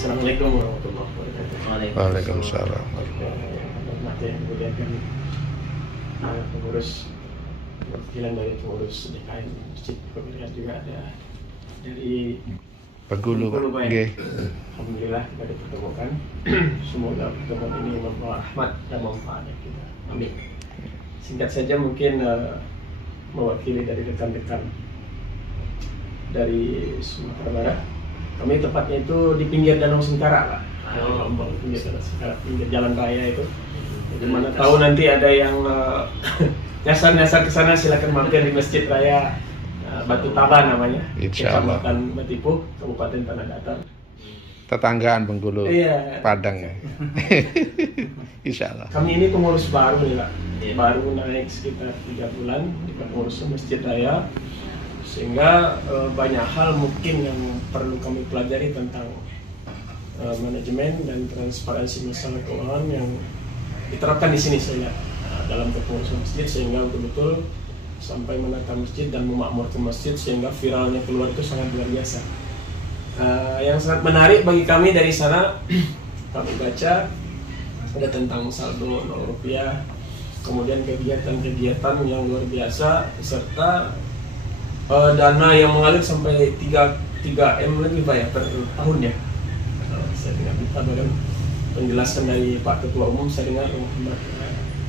Assalamualaikum warahmatullahi wabarakatuh. Waalaikumsalam. Kemudian kan pengurus perwakilan dari pengurus DKM Masjid Pemilihan juga ada dari Penggulu Pak. Nggih. Alhamdulillah kita dipertemukan. Semoga pertemuan ini membawa rahmat dan manfaat kita. Amin. Singkat saja mungkin mewakili dari rekan-rekan dari Sumatera Barat. Kami tepatnya itu di pinggir Danau Sengkara, Pak. Pinggir Danau Sengkara, pinggir jalan raya itu. Jadi mana tahu nanti ada yang nyasar-nyasar ke sana, silakan mampir di Masjid Raya Batu Taba namanya. Insyaallah. Kecamatan Batipuh, Kabupaten Tanah Datar. Tetanggaan Bengkulu, Iya. Padang ya. Insyaallah. Kami ini pengurus baru nih, Pak. Baru naik sekitar 3 bulan di pengurus Masjid Raya. Sehingga banyak hal mungkin yang perlu kami pelajari tentang manajemen dan transparansi masalah keuangan yang diterapkan di sini saya lihat dalam kepengurusan masjid, sehingga betul-betul sampai menata masjid dan memakmurkan masjid sehingga viralnya keluar itu sangat luar biasa. Yang sangat menarik bagi kami dari sana, kami baca ada tentang saldo 0 rupiah, kemudian kegiatan-kegiatan yang luar biasa, serta dana yang mengalir sampai 3M lebih Pak ya per tahun ya. Saya dengar kita bahkan penjelasan dari Pak Ketua Umum, saya dengar Muhammad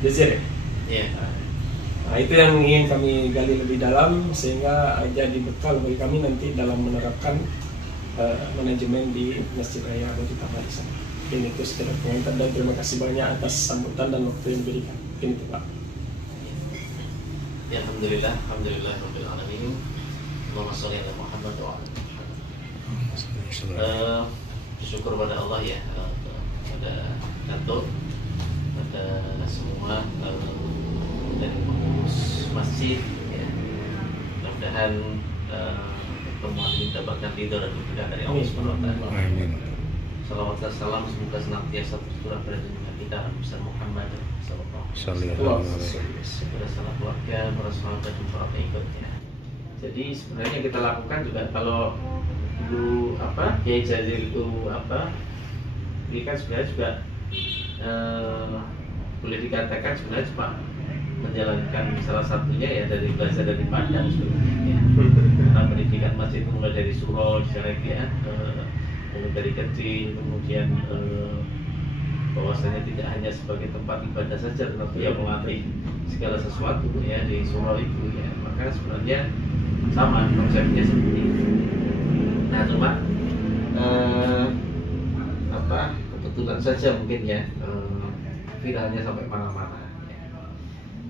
Jazir ya. Iya. Nah, itu yang ingin kami gali lebih dalam sehingga jadi bekal bagi kami nanti dalam menerapkan manajemen di Masjid Raya Batu Taba di sana. Ini itu sekedar komentar dan terima kasih banyak atas sambutan dan waktu yang diberikan. Ini itu Pak. Ya, alhamdulillah rabbil alamin. Allahumma sholli ala Muhammad wa ala Muhammad. Syukur pada Allah ya, pada Datuk, pada semua dari pengurus masjid ya. Mudah-mudahan pertemuan ini dapatkan ridho dan berkah dari Allah Subhanahu wa taala. Amin. Salawat dan salam semoga senantiasa tercurah pada junjungan kita Nabi Muhammad sallallahu alaihi Sallallahu wasallam, kepada salah keluarga, para sahabat dan para pengikutnya. Jadi sebenarnya kita lakukan juga kalau dulu Kiai Jazir itu ini kan sebenarnya juga boleh dikatakan sebenarnya cuma menjalankan salah satunya ya dari belajar dari Padang sebenarnya. Karena pendidikan masjid itu mulai dari surau, syariah, mulai dari kecil, kemudian bahwasanya tidak hanya sebagai tempat ibadah saja, tetapi yang melatih segala sesuatu ya di surau itu ya. Maka sebenarnya sama konsepnya seperti itu. Nah cuma kebetulan saja mungkin ya viralnya sampai mana-mana.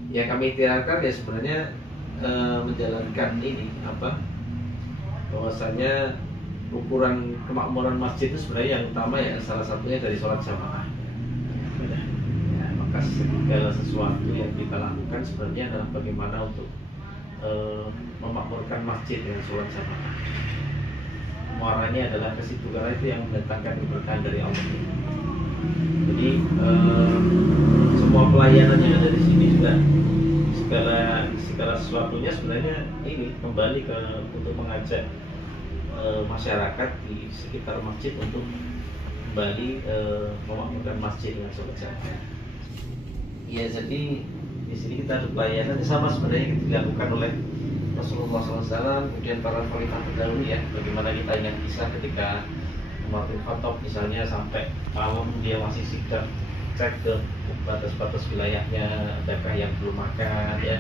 Yang kami ikhtiarkan ya sebenarnya menjalankan ini bahwasanya ukuran kemakmuran masjid itu sebenarnya yang utama ya salah satunya dari sholat jamaah. Ya, maka segala sesuatu yang kita lakukan sebenarnya adalah bagaimana untuk memakmurkan masjid dengan sholat jamaah. Muaranya adalah ke situ karena itu yang mendatangkan keberkahan dari Allah. Jadi semua pelayanan yang ada di sini juga segala sesuatunya sebenarnya ini kembali untuk mengajak masyarakat di sekitar masjid untuk kembali memakmurkan masjid dengan sholat jamaah. Ya jadi di sini kita ada pelayanan sama sebenarnya yang dilakukan oleh Rasulullah SAW, kemudian para khalifah terdahulu ya. Bagaimana kita ingat kisah ketika Umar bin Khattab misalnya sampai malam dia masih sigap cek ke batas-batas wilayahnya, adakah yang belum makan ya.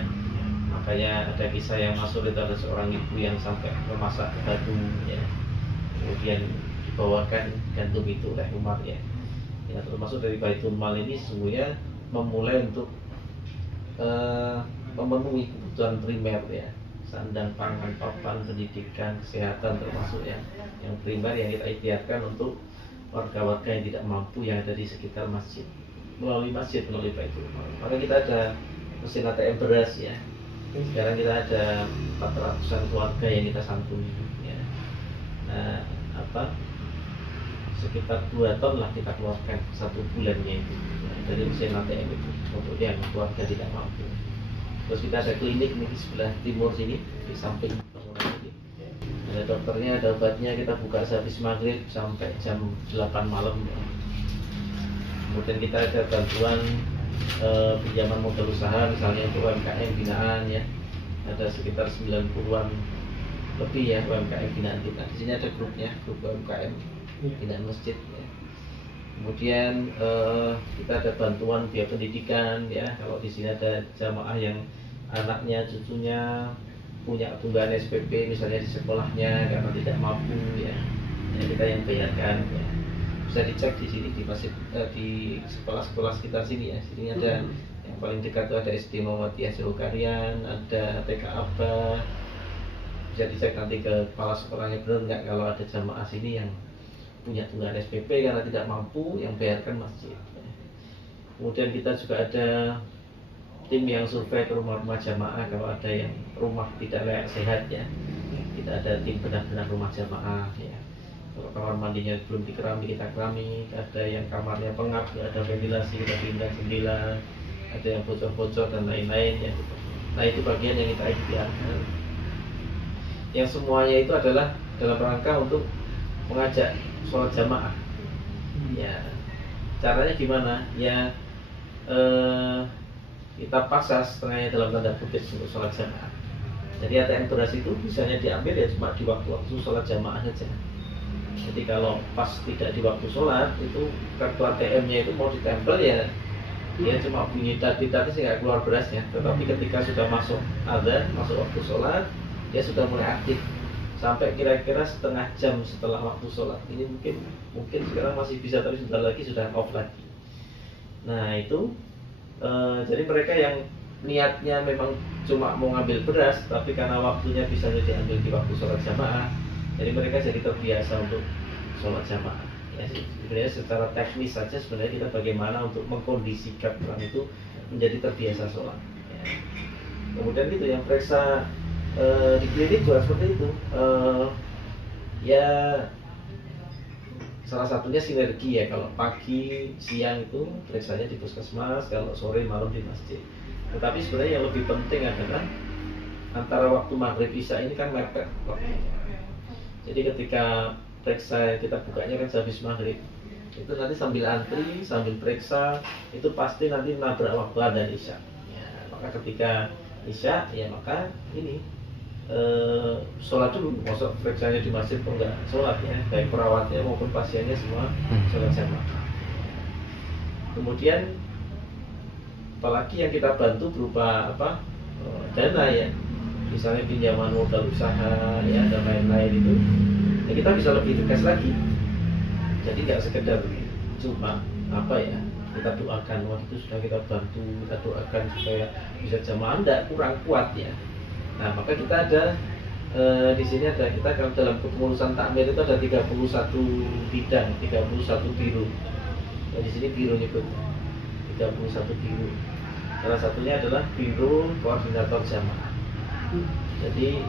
Makanya ada kisah yang masuk itu ada seorang ibu yang sampai memasak gandum ya. Kemudian dibawakan gandum itu oleh Umar ya. Ya termasuk dari Baitul Mal ini sesungguhnya memulai untuk memenuhi kebutuhan primer ya. Sandang, pangan, papan, pendidikan, kesehatan termasuk ya yang primer yang kita ikhtiarkan untuk warga-warga yang tidak mampu yang ada di sekitar masjid melalui Baitul Mal. Maka kita ada mesin ATM beras ya. Sekarang kita ada 400-an keluarga yang kita santuni ya. Nah, sekitar 2 ton lah kita keluarkan 1 bulannya itu dari mesin ATM itu untuk yang keluarga tidak mampu. Terus kita ada klinik di sebelah timur sini di samping bangunan ini. Ada dokternya, ada obatnya, kita buka sehabis maghrib sampai jam 8 malam ya. Kemudian kita ada bantuan pinjaman modal usaha, misalnya untuk UMKM binaan ya. Ada sekitar 90-an lebih ya UMKM binaan kita. Di sini ada grupnya, grup UMKM binaan masjid ya. Kemudian kita ada bantuan biaya pendidikan ya. Kalau di sini ada jamaah yang anaknya, cucunya punya tunggakan SPP misalnya di sekolahnya karena tidak mampu ya, kita yang bayarkan ya. Bisa dicek di sini di masjid di sekolah-sekolah sekitar sini ya. Sini ada yang paling dekat itu ada SD Muhammadiyah Jogokarian, ada TK Abah. Bisa dicek nanti ke kepala sekolahnya benar nggak kalau ada jamaah sini yang punya tunggakan SPP karena tidak mampu, yang bayarkan masjid. Kemudian kita juga ada tim yang survei ke rumah-rumah jamaah kalau ada yang rumah tidak layak sehat ya. Kita ada tim benar-benar rumah jamaah ya. Kalau kamar mandinya belum dikerami, kita kerami. Ada yang kamarnya pengap, ada ventilasi, kita pindah jendela. Ada yang bocor-bocor dan lain-lain ya. Nah itu bagian yang kita ikhtiarkan. Yang semuanya itu adalah dalam rangka untuk mengajak sholat jamaah. Ya, caranya gimana? Ya, kita paksa setengahnya dalam tanda kutip untuk sholat jamaah. Jadi ATM beras itu misalnya diambil ya cuma di waktu-waktu sholat jamaah saja. Jadi kalau pas tidak di waktu sholat itu kartu ATM-nya itu mau ditempel ya, dia cuma bunyi tadi sih nggak keluar berasnya. Tetapi ketika sudah masuk adzan, masuk waktu sholat, dia sudah mulai aktif. Sampai kira-kira setengah jam setelah waktu sholat. Ini mungkin sekarang masih bisa, tapi sebentar lagi sudah off lagi. Nah itu jadi mereka yang niatnya memang cuma mau ngambil beras, tapi karena waktunya bisa diambil di waktu sholat jamaah, jadi mereka jadi terbiasa untuk sholat jamaah. Ya, sebenarnya secara teknis saja sebenarnya kita bagaimana untuk mengkondisikan orang itu menjadi terbiasa sholat. Ya. Kemudian gitu yang periksa di klinik juga seperti itu. Ya salah satunya sinergi ya, kalau pagi siang itu periksanya di puskesmas, kalau sore malam di masjid. Tetapi sebenarnya yang lebih penting adalah antara waktu maghrib isya ini kan mepet waktunya. Jadi ketika periksa kita bukanya kan habis maghrib, itu nanti sambil antri sambil periksa itu pasti nanti nabrak waktu adzan isya ya. Maka ketika isya ya maka ini sholat dulu, masuk periksanya di masjid kok enggak sholat ya, baik perawatnya maupun pasiennya semua sholat jamaah. Kemudian apalagi yang kita bantu berupa apa dana ya, misalnya pinjaman modal usaha ya dan lain-lain itu ya, kita bisa lebih tegas lagi. Jadi nggak sekedar cuma apa ya kita doakan waktu itu sudah kita bantu, kita doakan supaya bisa jamaah, enggak, kurang kuat ya. Nah, maka kita ada di sini ada kita kalau dalam kepengurusan takmir itu ada 31 bidang, 31 biro. Nah, di sini biro nyebut 31 biro. Salah satunya adalah biro koordinator jamaah. Jadi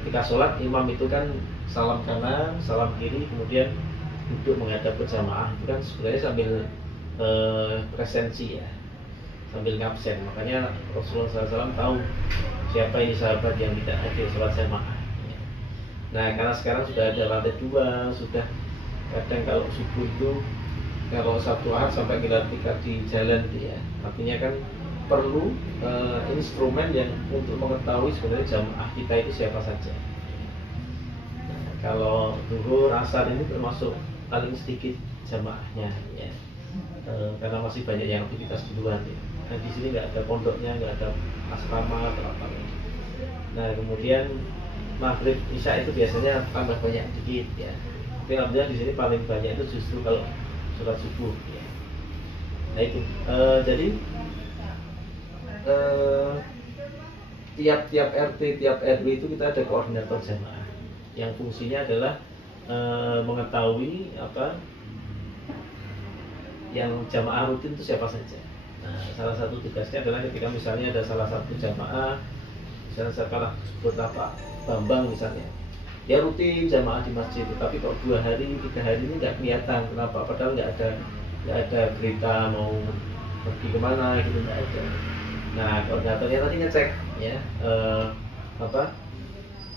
ketika sholat imam itu kan salam kanan, salam kiri, kemudian duduk menghadap ke jamaah. Itu kan sebenarnya sambil presensi ya, sambil ngabsen. Makanya Rasulullah SAW tahu siapa ini sahabat yang tidak hadir sholat jamaah. Nah karena sekarang sudah ada lantai 2, sudah kadang kalau subuh itu kalau satu ahad sampai kita di jalan ya, artinya kan perlu instrumen yang untuk mengetahui sebenarnya jamaah kita itu siapa saja. Nah, kalau zuhur, asar ini termasuk paling sedikit jamaahnya ya, karena masih banyak yang aktivitas di luar ya. Nah, di sini nggak ada pondoknya, nggak ada asrama atau apa. Nah kemudian maghrib isya itu biasanya tambah banyak dikit ya. Tapi alhamdulillah di sini paling banyak itu justru kalau sholat subuh ya. Nah itu jadi tiap-tiap RT, tiap RW itu kita ada koordinator jamaah yang fungsinya adalah mengetahui apa yang jamaah rutin itu siapa saja. Nah, salah satu tugasnya adalah ketika misalnya ada salah satu jamaah, misalnya saya kalah sebut apa Bambang misalnya, dia rutin jamaah di masjid, tapi kok 2 hari, 3 hari ini nggak kelihatan. Kenapa? Padahal nggak ada berita mau pergi kemana gitu, nggak ada. Nah koordinatornya tadi ngecek ya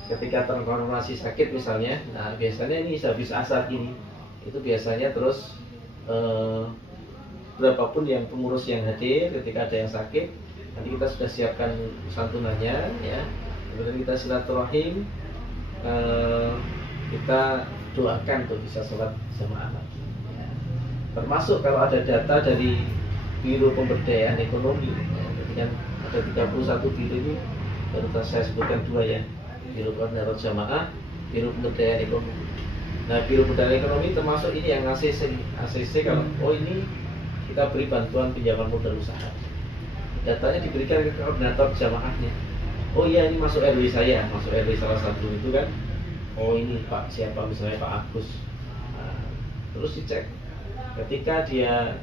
ketika terkonfirmasi sakit misalnya, nah biasanya ini habis asar ini, itu biasanya terus berapapun yang pengurus yang hadir ketika ada yang sakit, nanti kita sudah siapkan santunannya ya, kemudian kita silaturahim, kita doakan untuk bisa sholat jamaah lagi ya. Termasuk kalau ada data dari Biro Pemberdayaan Ekonomi ya, kan ada 31 biro ini, baru saya sebutkan 2 ya, Biro Koordinator Jamaah, Biro Pemberdayaan Ekonomi. Nah, Biro Pemberdayaan Ekonomi termasuk ini yang ACC kalau ini kita beri bantuan pinjaman modal usaha. Datanya diberikan ke koordinator jamaahnya. Oh iya, ini masuk RW saya, masuk RW salah satu itu kan. Oh ini Pak siapa, misalnya Pak Agus. Nah, terus dicek. Ketika dia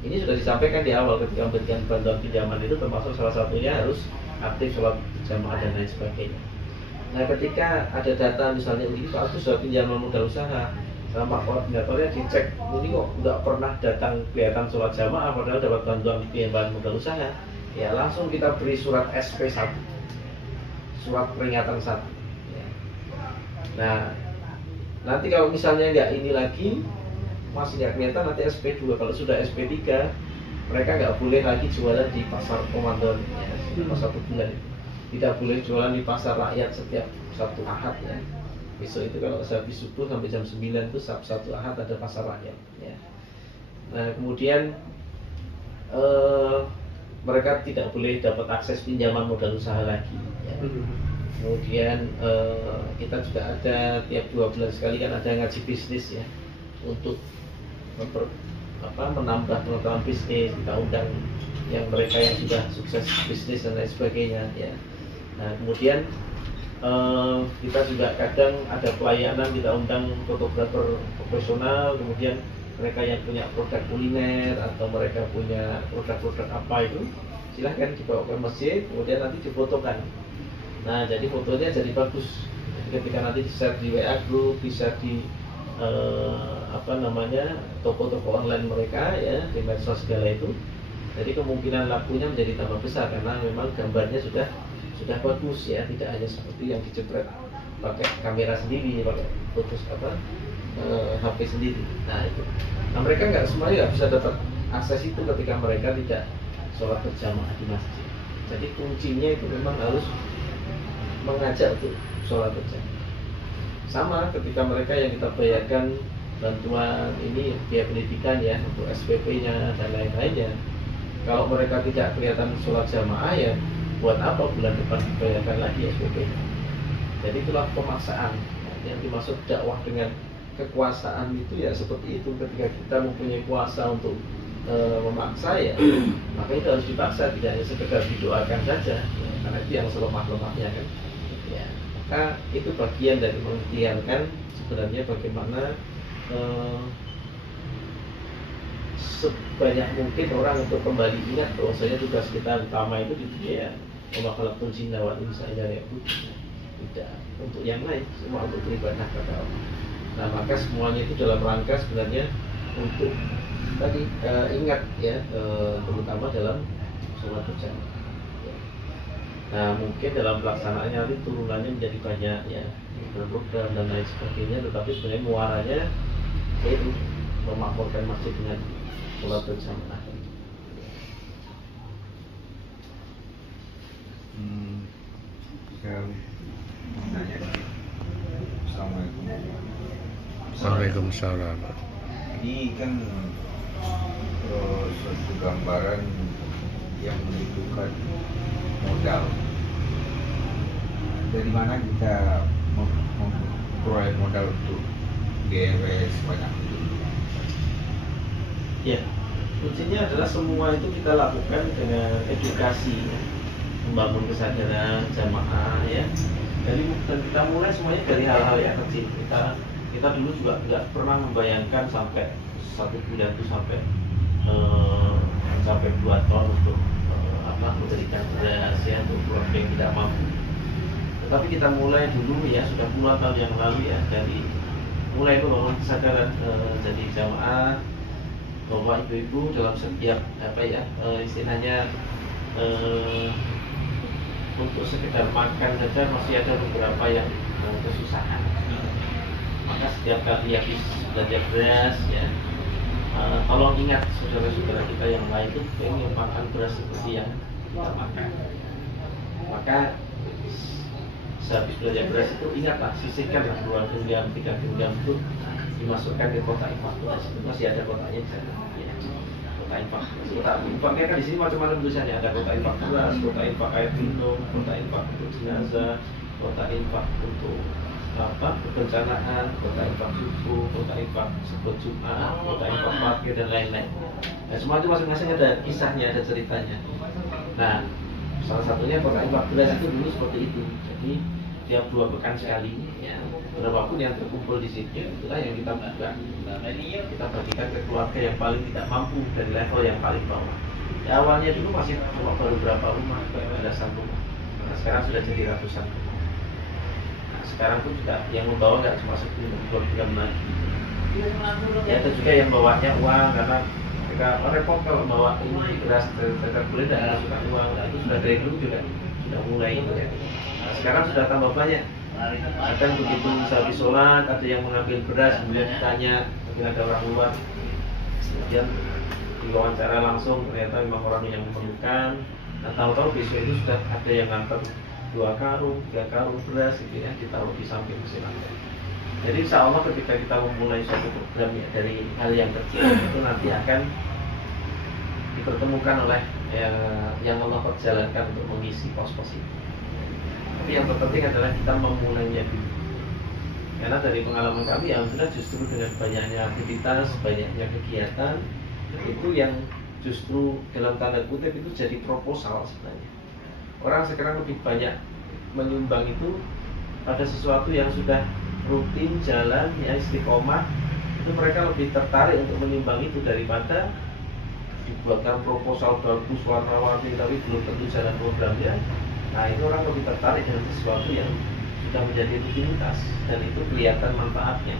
ini sudah disampaikan di awal ketika memberikan bantuan pinjaman itu, termasuk salah satunya harus aktif sholat jamaah dan lain sebagainya. Nah, ketika ada data misalnya ini Pak Agus sudah pinjaman modal usaha, sama koordinatornya dicek, ini kok nggak pernah datang kelihatan sholat jamaah padahal dapat bantuan pinjaman modal usaha, ya langsung kita beri surat SP1, surat peringatan 1 ya. Nah, nanti kalau misalnya nggak ini lagi, masih nggak kelihatan, nanti SP2. Kalau sudah SP3, mereka nggak boleh lagi jualan di pasar komandan ya, pasar bulan. Tidak boleh jualan di pasar rakyat setiap Sabtu Ahad ya. Besok itu kalau habis subuh sampai jam 9 itu Sabtu Ahad ada pasar rakyat ya. Nah, kemudian mereka tidak boleh dapat akses pinjaman modal usaha lagi ya. Kemudian kita juga ada tiap 2 bulan sekali kan ada ngaji bisnis ya, untuk menambah pengetahuan bisnis. Kita undang yang mereka yang sudah sukses bisnis dan lain sebagainya ya. Nah, kemudian kita juga kadang ada pelayanan, kita undang fotografer profesional, kemudian mereka yang punya produk kuliner atau mereka punya produk-produk apa itu, silahkan dibawa ke masjid, kemudian nanti difotokan. Nah, jadi fotonya jadi bagus. Jadi ketika nanti di-share di WA group, bisa di toko-toko online mereka ya, di medsos segala itu. Jadi kemungkinan lakunya menjadi tambah besar karena memang gambarnya sudah bagus ya, tidak hanya seperti yang dijepret pakai kamera sendiri, pakai fokus HP sendiri. Nah itu, nah mereka semuanya nggak bisa dapat akses itu ketika mereka tidak sholat berjamaah di masjid. Jadi kuncinya itu memang harus mengajak untuk sholat berjamaah. Sama ketika mereka yang kita bayarkan bantuan ini biaya pendidikan ya, untuk SPP-nya dan lain-lainnya. Kalau mereka tidak kelihatan sholat jamaah ya, buat apa bulan depan dibayarkan lagi SPP? Jadi itulah pemaksaan. Yang dimaksud dakwah dengan kekuasaan itu ya seperti itu. Ketika kita mempunyai kuasa untuk memaksa ya, maka itu harus dipaksa, tidak hanya sekedar didoakan saja ya, karena itu yang selemah-lemahnya kan ya. Maka itu bagian dari mengikhtiarkan sebenarnya bagaimana sebanyak mungkin orang untuk kembali ingat bahwasanya tugas kita utama itu di dunia ya, wa khalaqtul jinna wal insa illa liya'budun. Tidak untuk yang lain, semua untuk beribadah kepada Allah. Nah, maka semuanya itu dalam rangka sebenarnya untuk tadi ingat ya, terutama dalam sholat berjamaah ya. Nah, mungkin dalam pelaksanaannya nanti turunannya menjadi banyak ya, program dan lain sebagainya, tetapi sebenarnya muaranya itu memakmurkan masjid dengan sholat berjamaah. Assalamualaikum. Waalaikumsalam. Ini kan suatu gambaran yang membutuhkan modal. Dari mana kita memperoleh modal untuk biaya sebanyak itu? Ya, kuncinya adalah semua itu kita lakukan dengan edukasi ya. Membangun kesadaran jamaah ya. Jadi kita mulai semuanya dari hal-hal yang kecil. Kita dulu juga nggak pernah membayangkan sampai 1 bulan itu sampai 2 ton untuk memberikan beras ya untuk keluarga yang tidak mampu. Tetapi kita mulai dulu ya, sudah puluhan tahun yang lalu ya, dari mulai membangun kesadaran jadi jamaah bahwa ibu-ibu dalam setiap istilahnya untuk sekedar makan saja masih ada beberapa yang kesusahan. Maka setiap kali habis belanja beras ya, tolong ingat saudara-saudara kita yang lain itu pengen makan beras seperti yang kita makan. Maka sehabis belanja beras itu ingatlah, sisihkanlah 2 genggam, 3 genggam itu dimasukkan ke kotak infak beras. Itu masih ada kotaknya di sana. Ya. Kotak infak. Kotak infaknya kan di sini macam-macam tulisannya. Ada kotak infak beras, kotak infak air minum, kotak infak untuk jenazah, kotak infak untuk kebencanaan, kotak infak subuh, kotak infak sebut Jumat, kotak infak parkir dan lain-lain. Nah, semua itu masing-masing ada kisahnya, ada ceritanya. Nah, salah satunya kotak infak beras itu dulu seperti itu. Jadi tiap 2 pekan sekali, ya, berapapun yang terkumpul di situ, itulah yang kita buka. Kita bagikan ke keluarga yang paling tidak mampu dari level yang paling bawah. Ya, awalnya dulu masih cuma baru berapa rumah, belasan rumah. Nah, sekarang sudah jadi ratusan rumah. Nah, sekarang pun juga yang membawa nggak cuma 10-20 lagi. Ya, ada juga yang bawanya uang karena mereka repot kalau bawa ini beras tetap boleh dan suka uang. Nah, itu sudah dari dulu juga sudah mulai itu ya. Nah, sekarang sudah tambah banyak. Kadang begitu habis sholat ada yang mengambil beras, kemudian ditanya mungkin ada orang luar, kemudian diwawancara langsung ternyata memang orang yang memerlukan. Nah, tahu-tahu besok itu sudah ada yang ngantar 2 karung, 3 karung beras gitu ya, ditaruh di samping mesin antar. Jadi insya Allah ketika kita memulai suatu program ya, dari hal yang kecil itu nanti akan dipertemukan oleh yang Allah perjalankan untuk mengisi pos-pos itu. Tapi yang terpenting adalah kita memulainya dulu. Karena dari pengalaman kami, alhamdulillah justru dengan banyaknya aktivitas, banyaknya kegiatan, itu yang justru dalam tanda kutip itu jadi proposal sebenarnya. Orang sekarang lebih banyak menyumbang itu pada sesuatu yang sudah rutin jalan, ya istiqomah, itu mereka lebih tertarik untuk menyumbang itu daripada dibuatkan proposal bagus warna-warni tapi belum tentu jalan programnya. Nah, itu orang lebih tertarik dengan sesuatu yang sudah menjadi rutinitas dan itu kelihatan manfaatnya.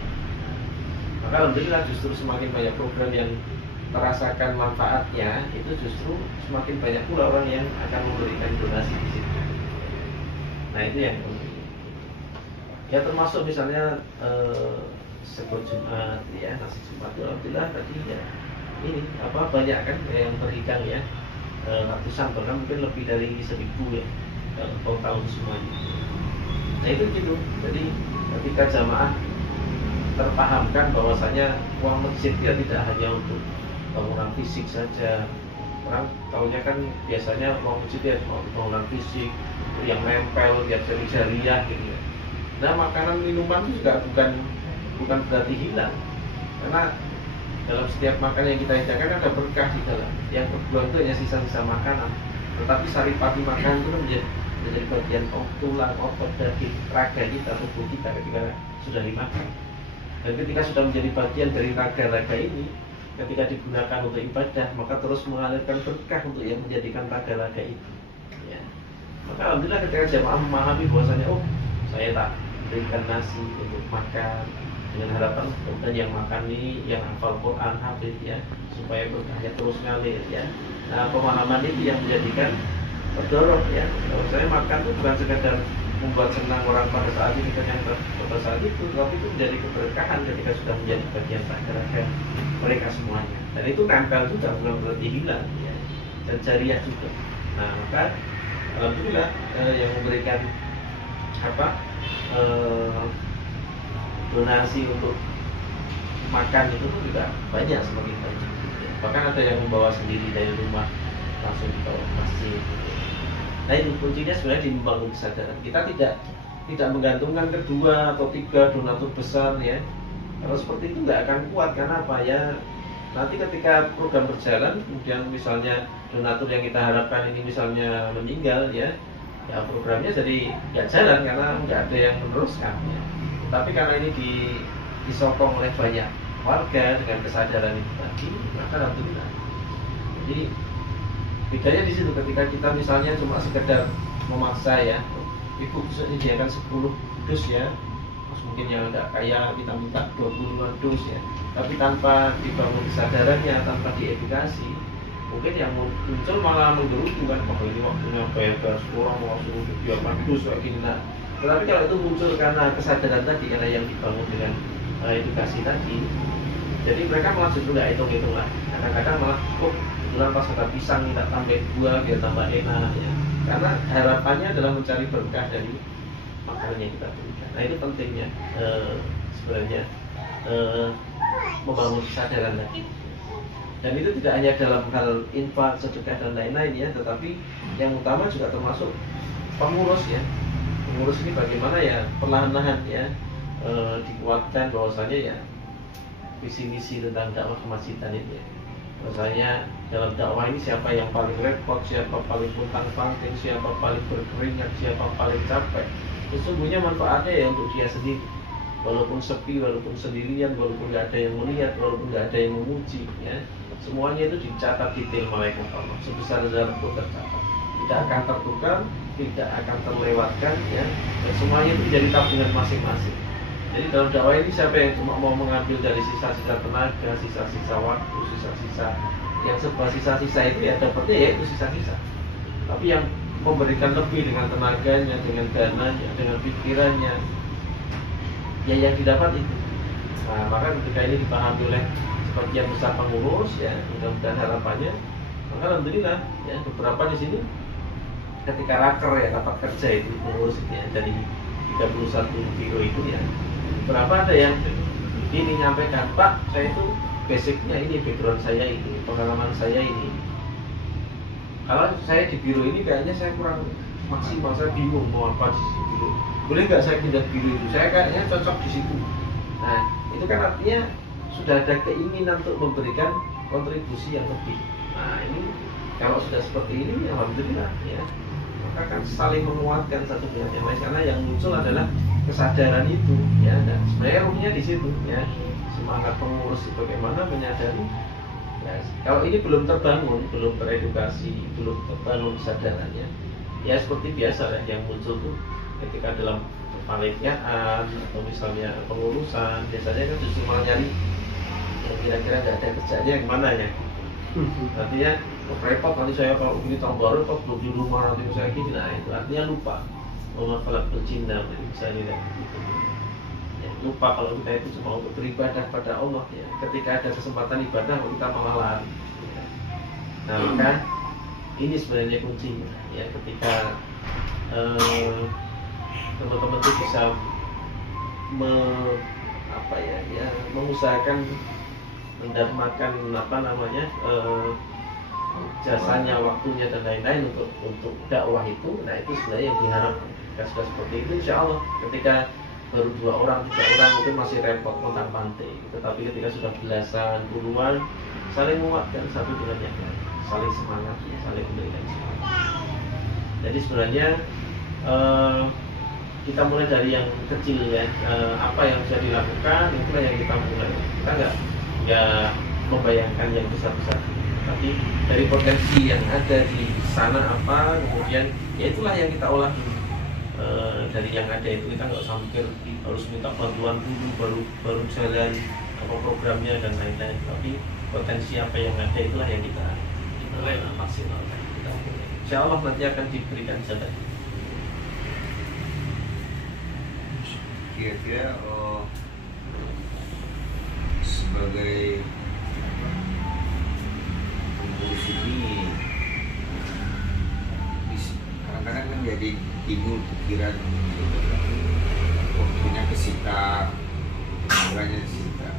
Maka alhamdulillah justru semakin banyak program yang terasakan manfaatnya, itu justru semakin banyak pula orang yang akan memberikan donasi di situ. Nah, itu yang ya termasuk misalnya sebut Jumat ya, nasi Jumat itu alhamdulillah tadi ya ini banyak kan yang berikan ya, ratusan bahkan mungkin lebih dari 1.000 ya total semuanya. Nah, itu gitu. Jadi ketika jamaah terpahamkan bahwasanya uang masjid ya tidak hanya untuk bangunan fisik saja. Orang tahunya kan biasanya uang masjid ya bangunan fisik yang nempel tiap jari-jariah gitu ya. Nah, makanan minuman itu juga bukan berarti hilang, karena dalam setiap makanan yang kita hidangkan ada berkah di dalam. Yang terbuang itu hanya sisa-sisa makanan, tetapi saripati makanan itu menjadi bagian tulang, otot, daging, raga kita, tubuh kita ketika sudah dimakan. Dan ketika sudah menjadi bagian dari raga-raga ini, ketika digunakan untuk ibadah, maka terus mengalirkan berkah untuk yang menjadikan raga-raga itu. Ya. Maka alhamdulillah ketika jamaah memahami bahwasanya saya tak berikan nasi untuk makan dengan harapan kemudian yang makan ini yang hafal Quran, hafid ya, supaya berkahnya terus ngalir ya. Nah, pemahaman itu yang menjadikan terdorong ya. Kalau saya makan itu bukan sekedar membuat senang orang pada saat ini kenyang pada saat itu, tapi itu menjadi keberkahan ketika sudah menjadi bagian raga mereka semuanya. Dan itu nempel juga, bukan berarti hilang ya. Dan jariah juga. Nah, maka alhamdulillah yang memberikan donasi untuk makan itu juga banyak, semakin banyak. Bahkan ada yang membawa sendiri dari rumah langsung dibawa ke masjid. Nah, itu kuncinya sebenarnya di membangun kesadaran. Kita tidak menggantungkan 2 atau 3 donatur besar ya. Kalau seperti itu nggak akan kuat, karena apa ya? Nanti ketika program berjalan, kemudian misalnya donatur yang kita harapkan ini misalnya meninggal ya programnya jadi nggak jalan karena nggak ada yang meneruskan ya. Tapi karena ini disokong oleh banyak warga dengan kesadaran itu tadi, maka alhamdulillah. Jadi bedanya di situ, ketika kita misalnya cuma sekedar memaksa ya, ibu bisa menyediakan 10 dus ya, terus mungkin yang nggak kaya kita minta 25 dus ya, tapi tanpa dibangun kesadarannya, tanpa diedukasi, mungkin yang muncul malah menggerutu kan, bahwa ini waktunya bebas, orang mau suruh biar bagus kayak gini. Nah, tetapi kalau itu muncul karena kesadaran tadi, karena yang dibangun dengan edukasi tadi, jadi mereka malah justru nggak hitung-hitung lah. Kadang-kadang malah kok bilang pas ada pisang minta tambah buah biar tambah enak ya. Karena harapannya adalah mencari berkah dari makanan yang kita berikan. Nah itu pentingnya sebenarnya membangun kesadaran tadi. Dan itu tidak hanya dalam hal infak, sedekah dan lain-lain ya, tetapi yang utama juga termasuk pengurus ya. Pengurus ini bagaimana ya perlahan-lahan ya dikuatkan bahwasanya ya visi misi tentang dakwah kemasjidan ini ya. Bahwasanya dalam dakwah ini siapa yang paling repot, siapa paling puntang-panting, siapa paling berkeringat, siapa paling capek, sesungguhnya manfaatnya ya untuk dia sendiri. Walaupun sepi, walaupun sendirian, walaupun nggak ada yang melihat, walaupun nggak ada yang memuji ya, semuanya itu dicatat detail malaikat Allah, sebesar zarah pun tercatat, tidak akan tertukar, tidak akan terlewatkan ya, dan semuanya itu menjadi tabungan masing-masing. Jadi dalam dakwah ini siapa yang cuma mau mengambil dari sisa-sisa tenaga, sisa-sisa waktu, sisa-sisa yang serba sisa-sisa itu ya dapatnya ya itu sisa-sisa. Tapi yang memberikan lebih dengan tenaganya, dengan dananya, dengan pikirannya, ya yang didapat itu. Nah, maka ketika ini dipahami oleh sebagian besar pengurus ya, mudah-mudahan harapannya, maka alhamdulillah ya beberapa di sini ketika raker ya rapat kerja itu pengurus ya, dari 31 biro itu ya, berapa ada yang ini nyampaikan, Pak saya itu basicnya ini, background saya ini, pengalaman saya ini, kalau saya di biro ini kayaknya saya kurang maksimal, saya bingung mau apa di biro, boleh nggak saya pindah biro itu, saya kayaknya cocok di situ. Nah itu kan artinya sudah ada keinginan untuk memberikan kontribusi yang lebih. Nah ini kalau sudah seperti ini alhamdulillah ya, maka kan saling menguatkan satu dengan yang lain, karena yang muncul adalah kesadaran itu ya, dan sebenarnya ruhnya di situ ya, semangat pengurus itu bagaimana menyadari ya, kalau ini belum terbangun, belum teredukasi, belum terbangun kesadarannya ya, seperti biasa ya, yang muncul tuh ketika dalam kepanitiaan atau misalnya pengurusan, biasanya kan justru malah nyari yang kira-kira nggak ada kerjanya yang mana ya, artinya repot nanti saya kalau ini tahun baru kok belum di rumah, nanti saya gini, nah itu artinya lupa memafalat bercinta misalnya gitu. Ya, lupa kalau kita itu cuma untuk beribadah pada Allah ya, ketika ada kesempatan ibadah kita malah lari ya. Nah maka ini sebenarnya kuncinya ya, ketika teman-teman itu bisa mengusahakan mendapatkan jasanya, waktunya dan lain-lain untuk dakwah itu. Nah itu sebenarnya yang diharapkan. Kasus seperti itu insya Allah ketika baru 2 orang, 3 orang mungkin masih repot montang-panting, tetapi ketika sudah belasan, puluhan, saling menguatkan satu dengan yang lain, saling semangat, saling memberikan semangat. Jadi sebenarnya kita mulai dari yang kecil ya, apa yang bisa dilakukan itulah yang kita mulai. Kita nggak membayangkan yang besar-besar, tapi dari potensi yang ada di sana apa, kemudian ya itulah yang kita olah dulu. Dari yang ada itu kita nggak sampai harus minta bantuan dulu baru jalan apa programnya dan lain-lain, tapi potensi apa yang ada itulah yang kita mulai maksimalkan. Insya Allah nanti akan diberikan jalan. Kira-kira sebagai pengurus ini kadang-kadang kan jadi timbul pikiran waktunya kesita, tenaganya kesita.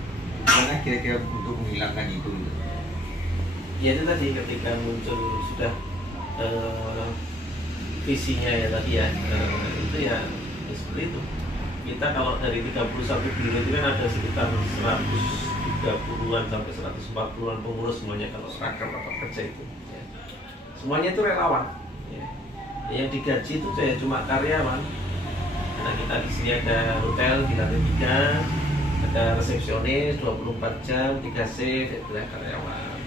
Gimana kira-kira untuk menghilangkan itu? Ya itu tadi ketika muncul sudah visinya ya tadi ya, itu ya seperti itu. Kita kalau dari 31 biro itu kan ada sekitar 130-an sampai 140-an pengurus semuanya kalau raker rapat kerja itu ya. Semuanya itu relawan ya. Yang digaji itu saya cuma karyawan, karena kita di sini ada hotel di lantai 3, ada resepsionis 24 jam 3 shift, itu ya karyawan,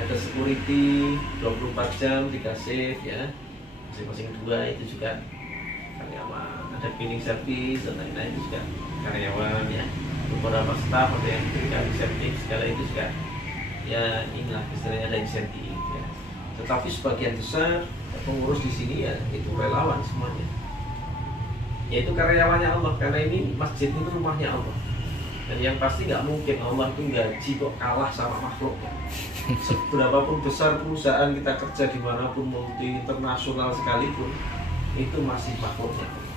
ada security 24 jam 3 shift ya, masing-masing 2 itu juga karyawan, ada cleaning service dan lain-lain itu juga karyawan ya, beberapa staff ada yang diberikan insentif segala itu juga ya, inilah istilahnya ada insentif ya, Tetapi sebagian besar pengurus di sini ya itu relawan semuanya. Yaitu karyawannya Allah, karena ini masjid itu rumahnya Allah. Dan yang pasti nggak mungkin Allah itu gaji kok kalah sama makhluknya. Seberapapun besar perusahaan kita kerja dimanapun, multi internasional sekalipun, itu masih makhluknya Allah.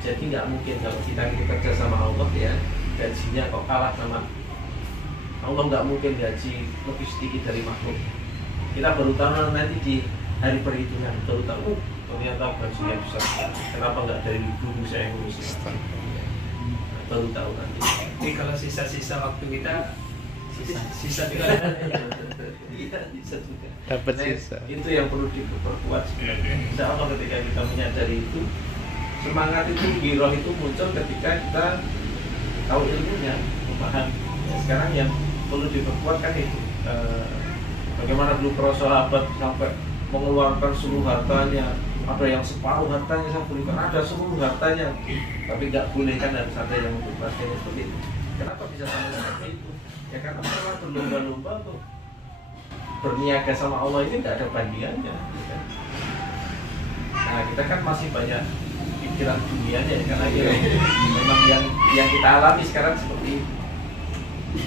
Jadi nggak mungkin kalau kita kerja sama Allah ya gajinya kok kalah sama Allah. Nggak mungkin gaji lebih sedikit dari makhluk. Kita baru tahu nanti di hari perhitungan, baru tahu ternyata gajinya besar. Kenapa nggak dari dulu saya ngurus? Baru tahu nanti. Jadi kalau sisa-sisa waktu kita sisa juga. Iya, bisa juga. Dapat Nah, sisa. itu yang perlu diperkuat sebenarnya. Insya Allah ketika kita menyadari itu, semangat itu, giroh itu muncul ketika kita tahu ilmunya, memahami. Ya, sekarang yang perlu diperkuat kan itu. Bagaimana dulu para sahabat sampai mengeluarkan seluruh hartanya, ada yang separuh hartanya saya berikan, ada seluruh hartanya, tapi nggak boleh kan harus ada yang untuk bagian seperti itu. Kenapa bisa sama seperti itu? Ya karena mereka berlomba-lomba tuh berniaga sama Allah ini tidak ada bandingannya. Ya kan? Nah kita kan masih banyak pikiran dunianya ya, karena ya, memang yang kita alami sekarang seperti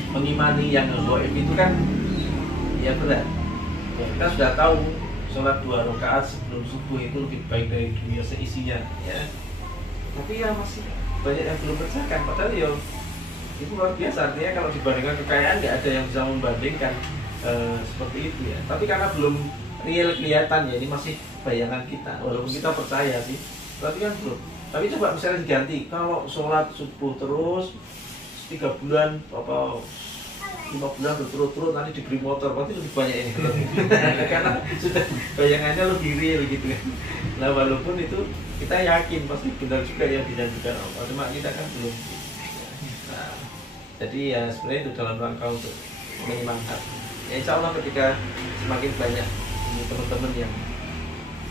mengimani yang gaib itu kan ya berat. Ya, kita sudah tahu sholat 2 rakaat sebelum subuh itu lebih baik dari dunia seisinya ya. Tapi ya masih banyak yang belum kerjakan, padahal ya itu luar biasa. Artinya kalau dibandingkan kekayaan nggak ada yang bisa membandingkan seperti itu ya. Tapi karena belum real kelihatan ya, ini masih bayangan kita. Walaupun kita percaya sih, tapi kan belum. Tapi coba misalnya diganti, kalau sholat subuh terus 3 bulan apa 5 bulan berturut-turut nanti diberi motor, pasti lebih banyak ini. Karena sudah bayangannya lebih real gitu kan. Nah walaupun itu kita yakin pasti benar juga yang dijanjikan Allah, cuma kita kan belum. Nah, jadi ya sebenarnya itu dalam rangka untuk menyemangat. Ya insya Allah ketika semakin banyak ini teman-teman yang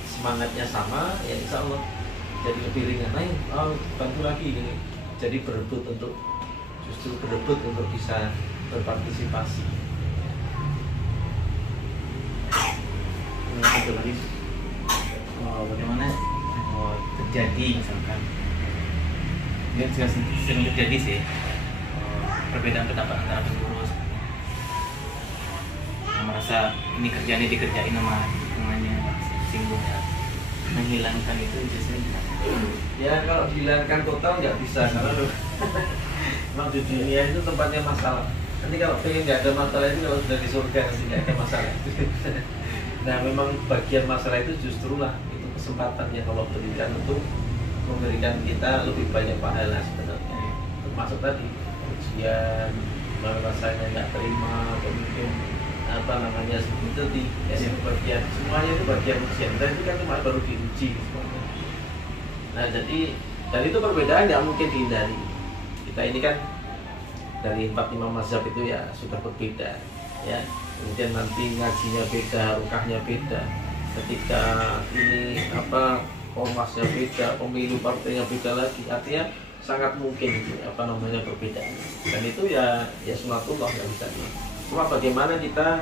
semangatnya sama, ya insya Allah jadi lebih ringan. Nah, bantu lagi ini. Jadi berebut untuk bisa berpartisipasi. Satu lagi, bagaimana terjadi misalkan ini juga sering terjadi sih perbedaan pendapat antara pengurus yang merasa ini kerjanya dikerjain sama temannya, singgung ya, menghilangkan itu biasanya. Ya kalau dihilangkan total nggak bisa karena memang di dunia itu tempatnya masalah. Nanti kalau pengen nggak ada masalah itu kalau sudah di surga nanti nggak ada masalah. Nah memang bagian masalah itu justru lah itu kesempatan yang Allah berikan untuk memberikan kita lebih banyak pahala sebenarnya. Termasuk tadi ujian, rasanya nggak terima, atau mungkin apa namanya seperti itu ya, bagian semuanya itu bagian ujian. Dan itu kan cuma baru diuji semuanya. Nah jadi dan itu perbedaan nggak mungkin dihindari. Kita ini kan dari 4-5 mazhab itu ya sudah berbeda ya. Kemudian nanti ngajinya beda, rukahnya beda. Ketika ini apa ormasnya beda, pemilu partainya beda lagi. Artinya sangat mungkin apa namanya perbedaan. Dan itu ya sunatullah yang bisa. Cuma bagaimana kita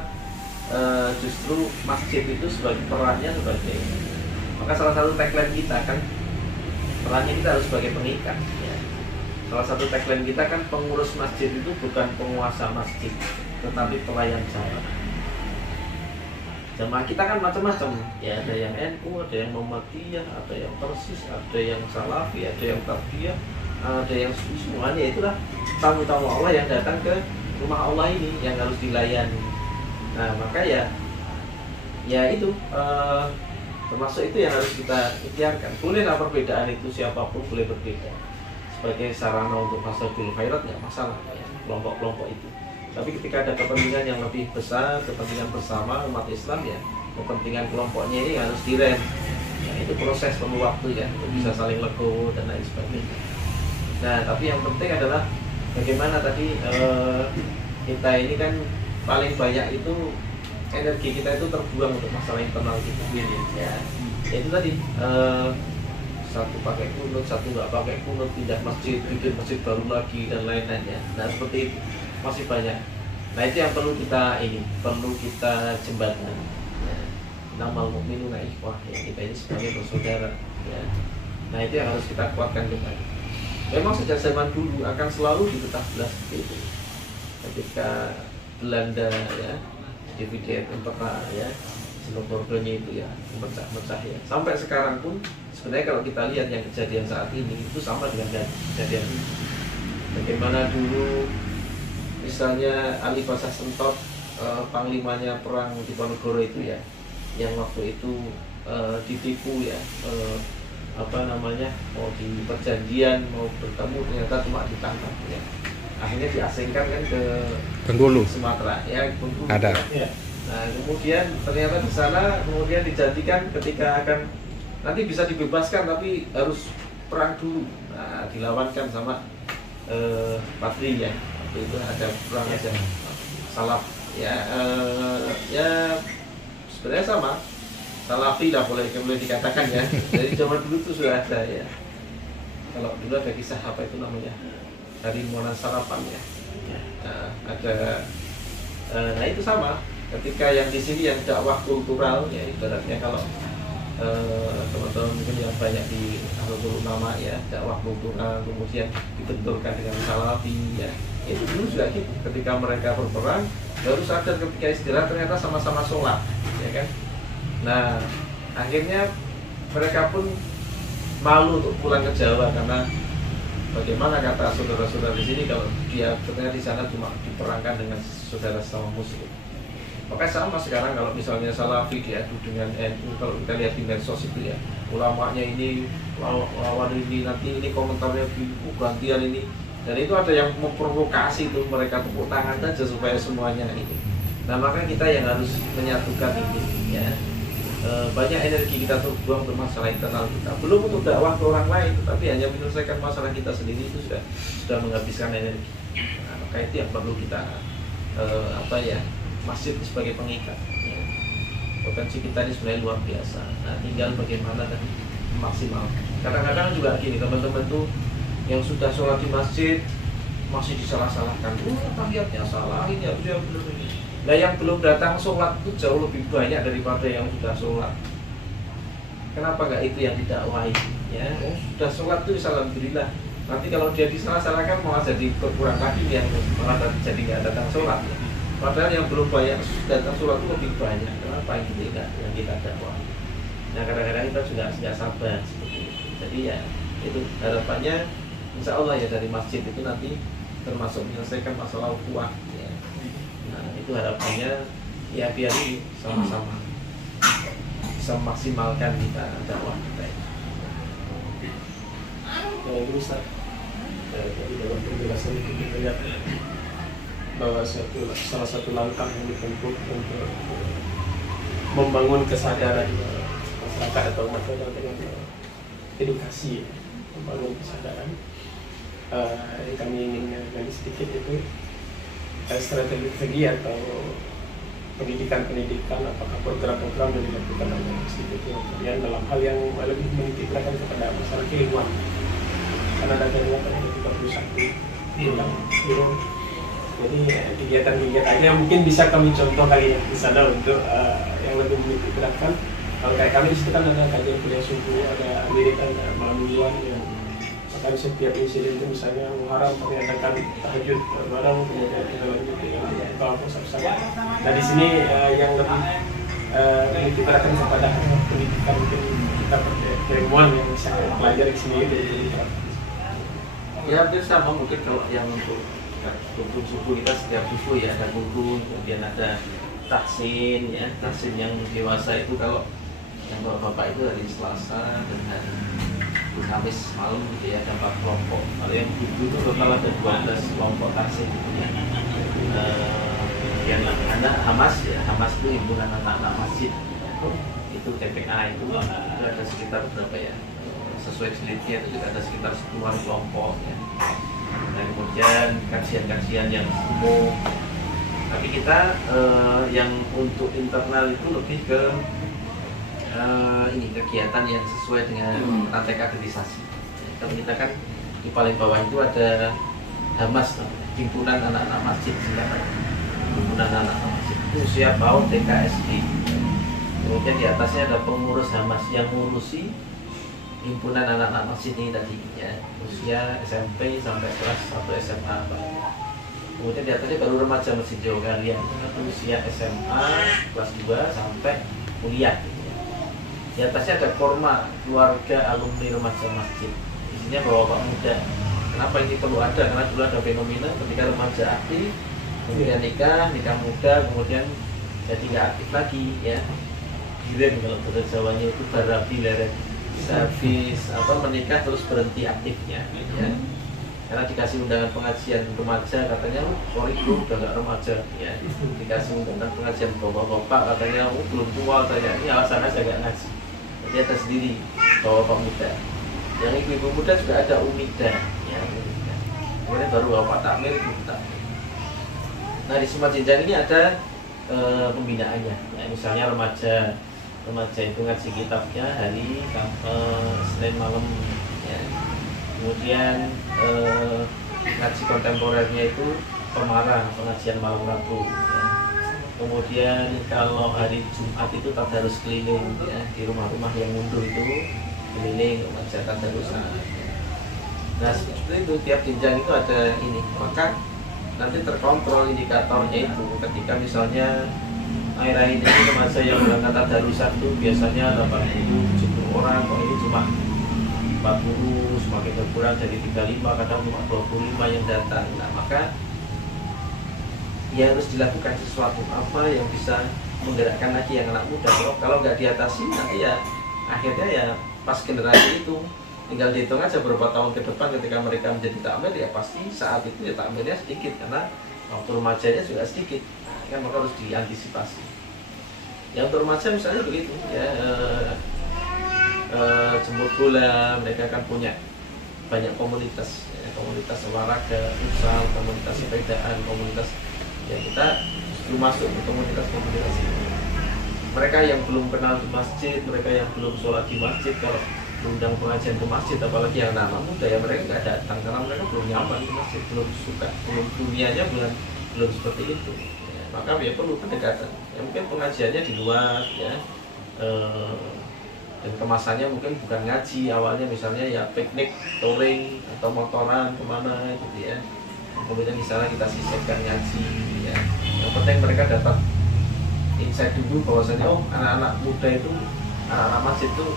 justru masjid itu sebagai perannya sebagai, maka salah satu tagline kita kan perannya kita harus sebagai pengikat ya. Salah satu tagline kita kan pengurus masjid itu bukan penguasa masjid, tetapi pelayan jamaah. Jamaah kita kan macam-macam ya, ada yang NU, ada yang Muhammadiyah, ada yang Persis, ada yang Salafi, ada yang Tabdiyah, ada yang semuanya. Itulah tamu-tamu Allah yang datang ke rumah Allah ini yang harus dilayani. Nah maka ya itu termasuk itu yang harus kita ikhtiarkan. Bolehlah perbedaan itu, siapapun boleh berbeda sebagai sarana untuk maslahul khairat, nggak masalah ya, kelompok-kelompok itu. Tapi ketika ada kepentingan yang lebih besar, kepentingan bersama umat Islam ya, kepentingan kelompoknya ini harus direm. Ya, itu proses perlu waktu ya untuk bisa saling legowo dan lain sebagainya. Nah tapi yang penting adalah bagaimana tadi kita ini kan paling banyak itu energi kita itu terbuang untuk masalah internal kita ya. Itu tadi satu pakai kunut, satu nggak pakai kunut, pindah masjid, bikin masjid baru lagi dan lain-lainnya. Nah seperti itu masih banyak. Nah itu yang perlu kita jembatkan. Ya. Innamal mu'minuna ikhwah, ya, kita ini sebagai bersaudara, ya. Nah itu yang harus kita kuatkan kembali. Memang sejak zaman dulu akan selalu dipecah belah seperti itu. Ketika Belanda ya divided empire ya, Singapura-nya itu ya mecah-mecah ya. Sampai sekarang pun sebenarnya kalau kita lihat yang kejadian saat ini itu sama dengan kejadian ini. Bagaimana dulu misalnya Ali Pasha Sentot, panglimanya perang Diponegoro itu ya, yang waktu itu ditipu ya, mau di perjanjian mau bertemu ternyata cuma ditangkap ya, akhirnya diasingkan kan ke Bengkulu. Sumatera ya, Bengkulu Ada. ya. Nah kemudian ternyata di sana kemudian dijanjikan ketika akan nanti bisa dibebaskan tapi harus perang dulu. Nah dilawankan sama Patri ya, waktu itu ada perang aja Salaf ya, ya sebenarnya sama Salafi lah boleh dikatakan ya. Dari zaman dulu itu sudah ada ya. Kalau dulu ada kisah apa itu namanya dari Monas Sarapan ya. Nah, ada nah itu sama. Ketika yang di sini yang dakwah kultural ya, ibaratnya kalau teman-teman mungkin yang banyak di Ahlul Ulama ya, dakwah kultural kemudian dibenturkan dengan Salafi ya. Itu dulu juga gitu. Ketika mereka berperang baru sadar ketika istirahat ternyata sama-sama sholat ya kan. Nah, akhirnya mereka pun malu untuk pulang ke Jawa karena bagaimana kata saudara-saudara di sini kalau dia ternyata di sana cuma diperangkan dengan saudara sama Muslim. Maka sama sekarang kalau misalnya Salafi diadu dengan NU, kalau kita lihat di medsos itu ya, ulamanya ini lawan ini, nanti ini komentarnya gantian ini, dan itu ada yang memprovokasi itu mereka tepuk tangan saja supaya semuanya ini. Nah maka kita yang harus menyatukan ini ya. Banyak energi kita terbuang untuk masalah internal kita, belum untuk dakwah ke orang lain, tapi hanya menyelesaikan masalah kita sendiri itu sudah menghabiskan energi. Nah, maka itu yang perlu kita masjid sebagai pengikat. Ya. Potensi kita ini sebenarnya luar biasa. Nah, tinggal bagaimana tadi maksimal. Kadang-kadang juga gini teman-teman tuh yang sudah sholat di masjid masih disalah-salahkan. Tahiyatnya salah, ini harusnya benar ini. Nah yang belum datang sholat itu jauh lebih banyak daripada yang sudah sholat. Kenapa nggak itu yang didakwahi? Ya, sudah sholat itu alhamdulillah. Nanti kalau dia disalah-salahkan malah jadi berkurang lagi yang malah jadi nggak datang sholat. Padahal yang belum banyak datang sholat itu lebih banyak. Kenapa itu tidak yang kita dakwahi? Nah kadang-kadang kita juga nggak sabar seperti itu. Jadi ya itu harapannya insya Allah ya dari masjid itu nanti termasuk menyelesaikan masalah ukhuwah. Nah, itu harapannya ya biar ini sama-sama bisa memaksimalkan kita dakwah kita. Ya itu Ustaz, tadi dalam penjelasan itu kita lihat bahwa salah satu langkah yang ditempuh untuk membangun kesadaran masyarakat atau masyarakat dengan edukasi, membangun kesadaran. Yang kami ingin gali sedikit itu strategi atau pendidikan apakah program-program yang dilakukan oleh institut kemudian dalam hal yang lebih menitikkan kepada masalah keilmuan karena ada yang juga berusaha diulang jadi kegiatan-kegiatan yang mungkin bisa kami contoh kali ya di sana untuk yang lebih menitikkan. Kalau kayak kami di situ kan ada kajian kuliah subuh, ada militan, ada malam mingguan yang kan setiap insiden itu misalnya Muharram kami adakan tahajud bareng, kemudian kita lanjut dengan buka puasa bersama. Nah di sini yang lebih menitikkan kepada pendidikan mungkin kita keilmuan yang bisa belajar di sini itu. Ya hampir sama mungkin kalau yang untuk rukun subuh kita setiap subuh ya ada rukun, kemudian ada tahsin ya, tahsin yang dewasa itu kalau yang bapak-bapak itu hari Selasa dan hari Kamis malam gitu ya, ada 4 kelompok. Kalau yang ibu itu total ada 12 kelompok tahsin gitu ya. Kemudian anak Hamas ya, Hamas itu himpunan anak-anak masjid. Itu TPA itu ada sekitar berapa ya? Sesuai selitnya itu ada sekitar 10-an kelompok ya. Dan kemudian kajian-kajian yang umum. Tapi kita yang untuk internal itu lebih ke ini kegiatan yang sesuai dengan rantai kaderisasi. Kalau kita kan di paling bawah itu ada Hamas, himpunan anak-anak masjid, himpunan anak-anak masjid itu usia PAUD TK SD. Kemudian di atasnya ada pengurus Hamas yang ngurusi himpunan anak-anak masjid ini tadi ya, usia SMP sampai kelas 1 SMA. Kemudian di atasnya baru remaja Masjid Jogarian, usia SMA kelas 2 sampai kuliah. Di atasnya ada korma, keluarga alumni remaja masjid. Isinya bapak muda. Kenapa ini perlu ada? Karena dulu ada fenomena ketika remaja aktif, kemudian nikah muda, kemudian jadi nggak aktif lagi ya. Giren kalau bahasa Jawanya itu barabi leret. Habis menikah terus berhenti aktifnya ya. Karena dikasih undangan pengajian remaja katanya, sorry bro, udah gak remaja ya. Dikasih undangan pengajian bapak-bapak katanya, belum tua saya, ini alasan aja gak ngaji. Jadi ada sendiri bapak muda. Yang ibu-ibu muda juga ada umida ya, umida. Kemudian baru bapak takmir, ibu takmir. Nah di Sumat Jenjang ini ada pembinaannya ya, misalnya remaja itu ngaji kitabnya hari Senin malam ya. Kemudian ngaji kontemporernya itu Pemara, pengajian malam Rabu ya. Kemudian kalau hari Jumat itu tadarus keliling ya, di rumah-rumah yang mundur itu keliling membaca tadarusan ya. Nah seperti itu, tiap jenjang itu ada ini, maka nanti terkontrol indikatornya itu. Ketika misalnya akhir-akhir ini remaja yang berangkat tadarusan itu biasanya 80-70 orang, kok ini cuma 40, semakin berkurang jadi 35, kadang cuma 25 yang datang. Nah maka ya harus dilakukan sesuatu apa yang bisa menggerakkan lagi yang anak muda. Kalau nggak diatasi nanti ya akhirnya ya pas generasi itu tinggal dihitung aja berapa tahun ke depan ketika mereka menjadi takmir ya pasti saat itu ya takmirnya sedikit karena waktu remajanya juga sedikit. Nah, kan maka harus diantisipasi. Yang untuk remaja misalnya begitu ya. Jemput bola, mereka akan punya banyak komunitas ya, komunitas olahraga, futsal, komunitas sepedaan, komunitas ya kita belum masuk ke komunitas-komunitas ini. Mereka yang belum kenal di masjid, mereka yang belum sholat di masjid, kalau undang pengajian ke masjid, apalagi yang anak muda ya mereka nggak datang karena mereka belum nyaman di masjid, belum suka, belum dunianya belum seperti itu ya, maka ya perlu pendekatan ya, mungkin pengajiannya di luar ya, dan kemasannya mungkin bukan ngaji awalnya, misalnya ya piknik, touring atau motoran kemana gitu ya. Kemudian misalnya kita sisipkan ngaji ya. Yang penting mereka dapat insight dulu bahwasanya oh anak-anak muda itu, anak-anak masjid itu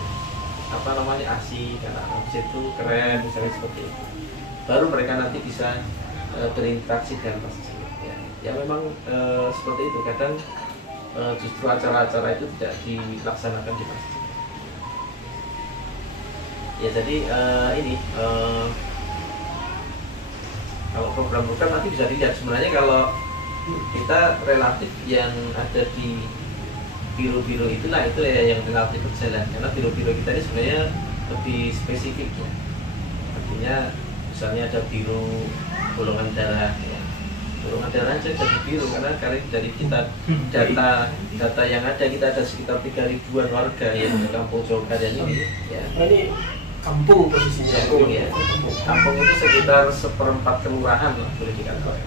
asik, anak-anak masjid itu keren misalnya seperti itu. Baru mereka nanti bisa berinteraksi dengan masjid ya. Ya memang seperti itu, kadang justru acara-acara itu tidak dilaksanakan di masjid. Ya jadi kalau program-program nanti bisa dilihat sebenarnya kalau kita relatif yang ada di biro-biro itulah itu ya yang relatif berjalan, karena biro-biro kita ini sebenarnya lebih spesifik ya. Artinya misalnya ada biro golongan darah ya. Golongan darah aja jadi biro karena dari kita data yang ada kita ada sekitar 3.000-an warga yang di kampung Jogarian ini ya. Ini kampung posisinya kampung ya. Kampung itu sekitar 1/4 kelurahan lah boleh dikatakan.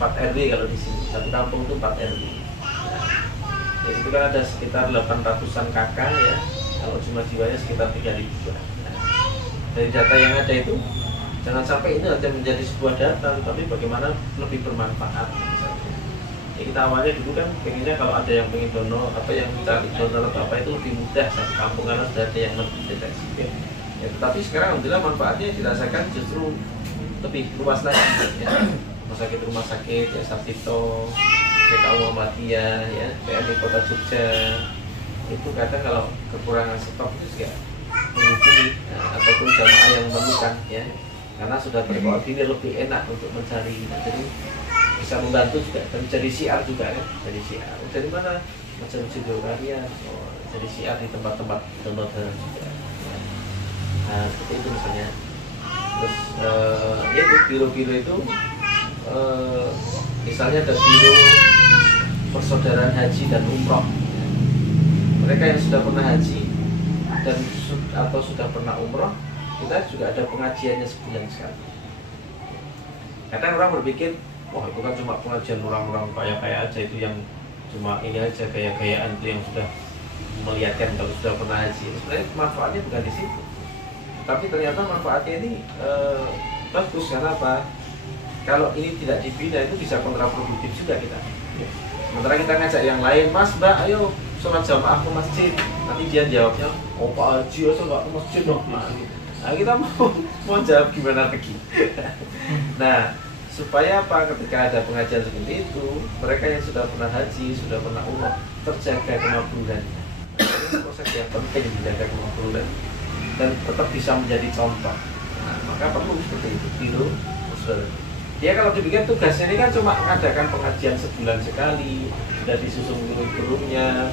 4 RW kalau di sini. Satu kampung itu 4 RW. Nah, di situ kan ada sekitar 800-an kakak ya. Kalau jumlah jiwanya sekitar 3.000-an. Nah, dari data yang ada itu jangan sampai ini hanya menjadi sebuah data, tapi bagaimana lebih bermanfaat misalnya. Ya kita awalnya dulu kan pengennya kalau ada yang pengen donor yang minta donor atau apa itu lebih mudah satu kampung karena sudah ada yang mendeteksi. Ya, tetapi sekarang alhamdulillah manfaatnya dirasakan justru lebih luas lagi ya. Rumah sakit ya Sartito, PKU Muhammadiyah ya, PMI Kota Jogja itu kadang kalau kekurangan stok itu juga menghubungi ataupun jamaah yang memerlukan ya, karena sudah terkoordinir lebih enak untuk mencari, jadi bisa membantu juga dan jadi siar juga kan, jadi siar dari mana macam Jogarian, jadi siar di tempat-tempat donor darah juga. Nah, seperti itu misalnya. Terus ya itu biro-biro itu misalnya ada biro persaudaraan haji dan umroh. Mereka yang sudah pernah haji dan atau sudah pernah umroh, kita juga ada pengajiannya sebulan sekali. Kadang orang berpikir, wah itu kan cuma pengajian orang-orang kaya-kaya aja, itu yang cuma ini aja gaya-gayaan itu yang sudah melihatkan kalau sudah pernah haji. Sebenarnya manfaatnya bukan di situ, tapi ternyata manfaatnya ini bagus. Karena apa? Kalau ini tidak dibina itu bisa kontraproduktif juga kita. Sementara kita ngajak yang lain, Mas, Mbak, ayo sholat jamaah ke masjid. Nanti dia jawabnya, oh Pak Haji, saya nggak ke masjid dong. Nah, kita mau jawab gimana lagi? Nah, supaya apa? Ketika ada pengajian seperti itu, mereka yang sudah pernah haji, sudah pernah umrah, terjaga kemakbulannya. Ini proses yang penting menjaga kemakbulan dan tetap bisa menjadi contoh. Nah, maka perlu seperti itu, biru, usul. Ya kalau dipikir tugasnya ini kan cuma mengadakan pengajian sebulan sekali, sudah disusun guru-gurunya,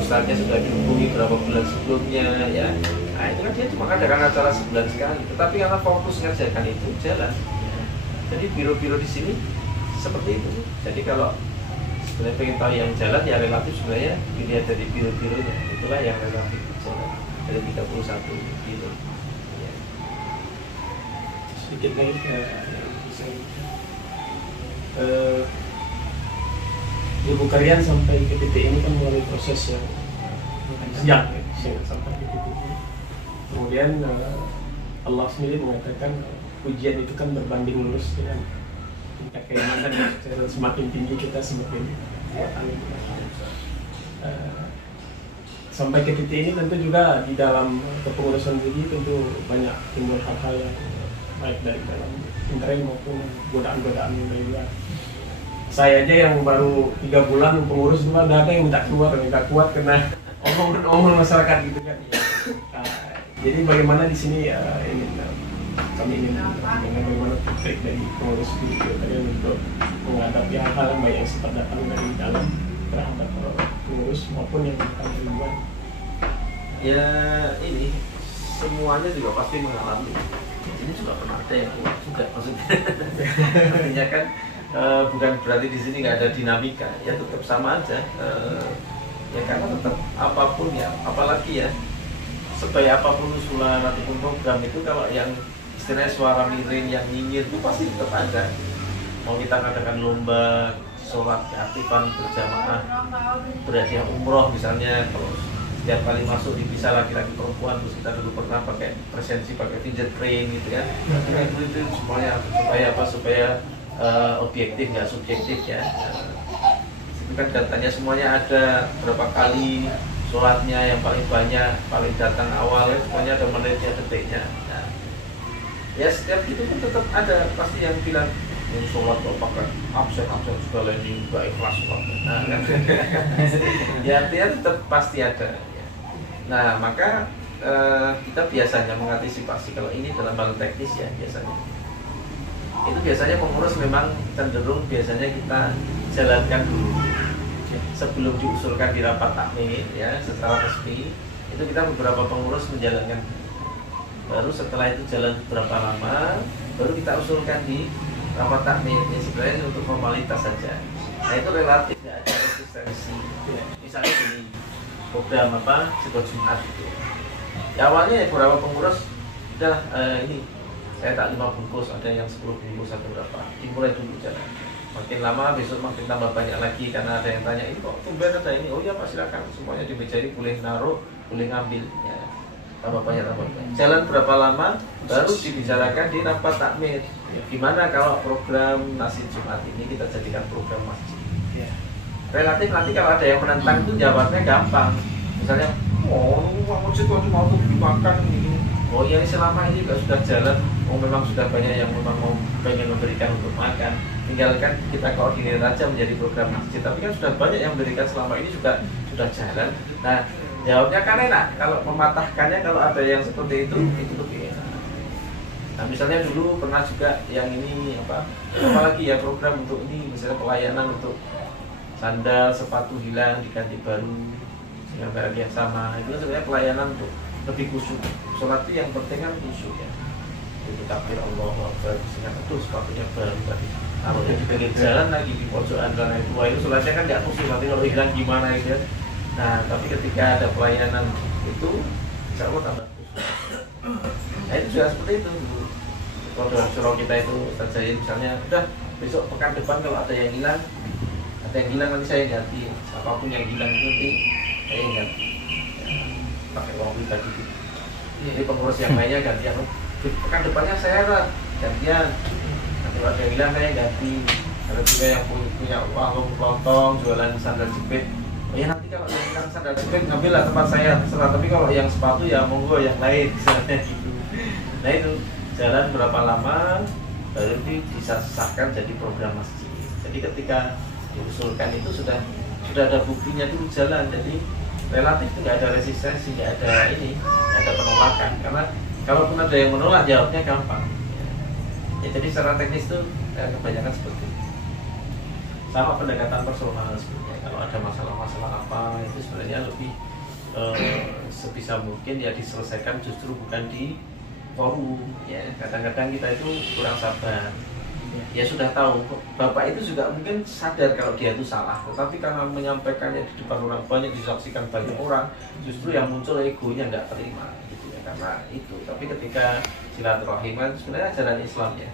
ustaznya sudah dihubungi berapa bulan sebelumnya, ya. Nah itu kan dia cuma mengadakan acara sebulan sekali, tetapi karena fokus ngerjakan itu jalan. Ya. Jadi biro-biro di sini seperti itu. Jadi kalau sebenarnya pengen tahu yang jalan ya relatif sebenarnya dilihat dari biro-bironya, itulah yang relatif jalan dari 31 biro. Ya. Sedikit lagi Ibu Karyan sampai ke titik ini kan melalui proses yang panjang sampai ke titik ini. Kemudian Allah sendiri mengatakan ujian itu kan berbanding lurus dengan tingkat keimanan yang semakin tinggi kita semakin kuat. Sampai ke titik ini tentu juga di dalam kepengurusan begini tentu banyak timbul hal-hal yang baik dari dalam internal maupun godaan-godaan yang dari luar. Saya aja yang baru 3 bulan pengurus juga ada yang minta keluar, minta kuat karena omong masyarakat gitu kan. Jadi bagaimana di sini kami ingin bagaimana trik dari pengurus gitu tadi untuk menghadapi hal-hal yang baik yang sempat datang dari dalam terhadap pengurus maupun yang datang dari luar. Ya ini semuanya juga pasti mengalami. Ini juga pernah ada yang kuat juga maksudnya. Artinya kan bukan berarti di sini nggak ada dinamika, ya tetap sama aja. Ya karena tetap apapun ya, apalagi ya sebaik apapun usulan ataupun program itu kalau yang istilahnya suara miring yang nyinyir itu pasti tetap ada. Mau kita katakan lomba sholat keaktifan berjamaah berhadiah umroh misalnya, kalau setiap kali masuk dipisah laki-laki perempuan, terus kita dulu pernah pakai presensi pakai fidget train gitu kan. Itu semuanya supaya apa? Supaya objektif nggak subjektif ya. Itu kan datanya semuanya ada, berapa kali sholatnya yang paling banyak, paling datang awal, semuanya ada menitnya, detiknya. Nah, ya setiap itu pun tetap ada pasti yang bilang sholat kok pakai absen segala ini nggak ikhlas sholat. Nah, kan? Ya artinya tetap pasti ada. Nah maka kita biasanya mengantisipasi kalau ini dalam hal teknis ya biasanya. Itu biasanya pengurus memang cenderung biasanya kita jalankan dulu sebelum diusulkan di rapat takmir ya secara resmi. Itu kita beberapa pengurus menjalankan, baru setelah itu jalan beberapa lama baru kita usulkan di rapat takmir. Ya sebenarnya untuk formalitas saja. Nah itu relatif nggak ada resistensi. Misalnya ini program apa sebuah Jumat itu. Ya awalnya ya beberapa pengurus udah ini saya tak 5 bungkus, ada yang 10 bungkus atau berapa, dimulai dulu jalan. Makin lama besok makin tambah banyak lagi karena ada yang tanya ini kok tumben ada ini. Oh ya Pak silakan, semuanya di meja ini boleh naruh, boleh ngambil ya. Tambah banyak. Jalan berapa lama baru dibicarakan di rapat takmir. Gimana kalau program nasi Jumat ini kita jadikan program masjid? Ya. Relatif nanti kalau ada yang menentang itu jawabnya gampang. Misalnya, masjid kok cuma untuk dimakan ini. Oh iya selama ini juga sudah jalan. Oh memang sudah banyak yang memang mau pengen memberikan untuk makan. Tinggalkan kita koordinir aja menjadi program masjid. Tapi kan sudah banyak yang memberikan selama ini juga sudah jalan. Nah jawabnya kan enak. Kalau mematahkannya kalau ada yang seperti itu lebih enak. Nah misalnya dulu pernah juga yang ini apalagi ya program untuk ini misalnya pelayanan untuk sandal, sepatu hilang diganti baru dengan merek yang sama. Itu sebenarnya pelayanan untuk lebih khusyuk. Sholat itu yang penting kan khusyuk ya. Itu takbir Allahu Akbar, itu sepatunya baru tadi. Kalau di pinggir jalan lagi di pojokan karena itu sholatnya kan nggak khusyuk. Nanti kalau hilang gimana gitu ya. Nah tapi ketika ada pelayanan itu, insya Allah tambah khusyuk. Nah itu juga seperti itu. Kalau dalam surau kita itu terjadi misalnya, udah besok pekan depan kalau ada yang hilang nanti saya ganti. Apapun yang hilang itu nanti saya ganti. pakai uang pribadi. Jadi pengurus yang lainnya gantian. Pekan depannya saya lah gantian. Nanti ada yang bilang saya ganti. Ada juga yang punya warung kelontong, jualan sandal jepit. Oh ya nanti kalau yang sandal jepit ngambillah tempat saya terserah. Tapi kalau yang sepatu ya monggo yang lain misalnya gitu. Nah itu jalan berapa lama baru disahkan jadi program masjid. Jadi ketika diusulkan itu sudah ada buktinya dulu jalan. Jadi relatif nggak ada resistensi, nggak ada penolakan. Karena kalaupun ada yang menolak jawabnya gampang. Ya, jadi secara teknis itu kebanyakan seperti itu. Sama pendekatan personal sebenarnya. Kalau ada masalah-masalah apa itu sebenarnya lebih sebisa mungkin ya diselesaikan justru bukan di forum. Ya kadang-kadang kita itu kurang sabar. Ya sudah tahu, bapak itu juga mungkin sadar kalau dia itu salah, tetapi karena menyampaikannya di depan orang banyak, disaksikan banyak orang, justru yang muncul egonya nggak terima, gitu ya, karena itu. Tapi ketika silaturahim kan sebenarnya ajaran Islam ya,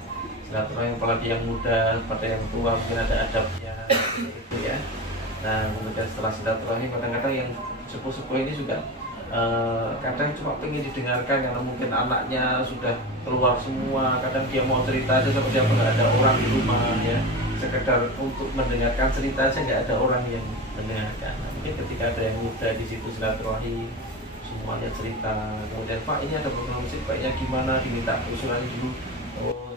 silaturahim apalagi yang muda pada yang tua mungkin ada adabnya, gitu ya. Nah kemudian setelah silaturahim kadang-kadang yang sepuh-sepuh ini juga kadang cuma pengen didengarkan karena mungkin anaknya sudah keluar semua, kadang dia mau cerita aja seperti apa nggak ada orang di rumah ya, sekedar untuk mendengarkan cerita aja nggak ada orang yang mendengarkan. Nah, mungkin ketika ada yang muda di situ silaturahim semuanya cerita, kemudian Pak ini ada program musik baiknya gimana, diminta usulannya dulu. Oh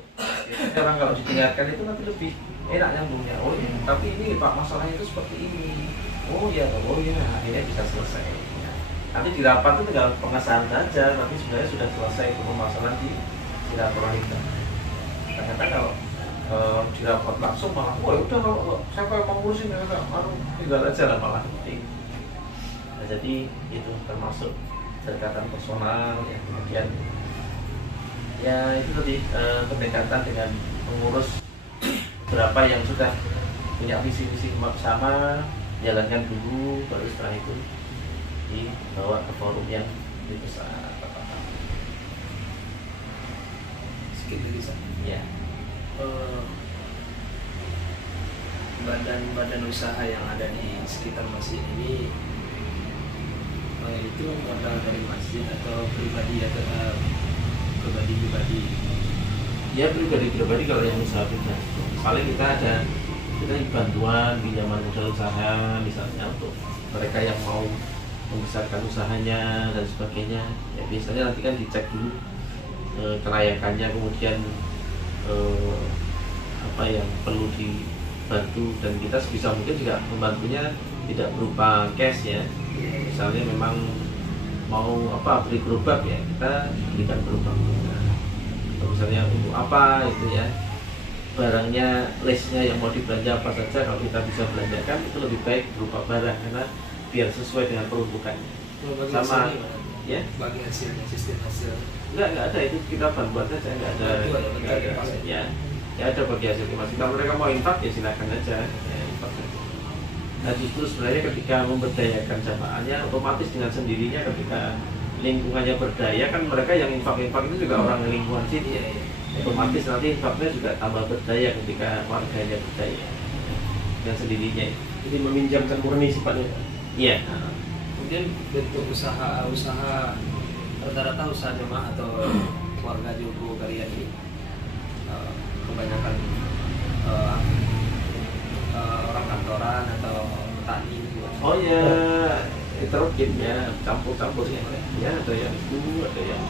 ya, orang kalau didengarkan itu nanti lebih enak nyambungnya. Oh ya tapi ini Pak masalahnya itu seperti ini. Oh ya akhirnya bisa selesai. Nanti di rapat itu tinggal pengesahan saja, tapi sebenarnya sudah selesai permasalahan di silaturahim. Ternyata kalau di rapat langsung malah, wah udah kalau siapa yang mau ngurusin tinggal aja lah malah. Nah, jadi itu termasuk kedekatan personal ya, kemudian ya itu tadi pendekatan dengan pengurus berapa yang sudah punya visi-visi bersama, jalankan dulu, baru setelah itu dibawa ke forum yang lebih besar. Sedikit lagi Sah. Ya. Badan-badan usaha yang ada di sekitar masjid ini itu modal dari masjid atau pribadi atau pribadi? Ya pribadi kalau yang usaha pribadi. Paling kita bantuan pinjaman modal usaha misalnya untuk mereka yang mau membesarkan usahanya dan sebagainya. Ya biasanya nanti kan dicek dulu kelayakannya, kemudian apa yang perlu dibantu, dan kita sebisa mungkin juga membantunya tidak berupa cash ya. Misalnya memang mau beli gerobak ya kita berikan gerobak. Atau misalnya untuk apa itu ya barangnya, listnya yang mau dibelanja apa saja, kalau kita bisa belanjakan itu lebih baik berupa barang karena biar sesuai dengan peruntukannya. Sama ya bagi hasilnya, sistem hasil nggak ada, itu kita bantuan saja, nggak ada ya ada bagi hasil masing. Kalau mereka mau infak ya silakan aja ya, infak saja. Nah justru sebenarnya ketika memberdayakan jamaahnya otomatis dengan sendirinya ketika lingkungannya berdaya kan mereka yang infak itu juga orang lingkungan sini ya, otomatis nanti infaknya juga tambah berdaya ketika warganya berdaya dengan sendirinya. Jadi meminjamkan murni sifatnya. Iya. Kemudian bentuk usaha rata-rata usaha jemaah atau warga Jogo Karya ini kebanyakan orang kantoran atau petani. Oh ya, heterogen ya, campur ya. Ya ada yang itu, ada yang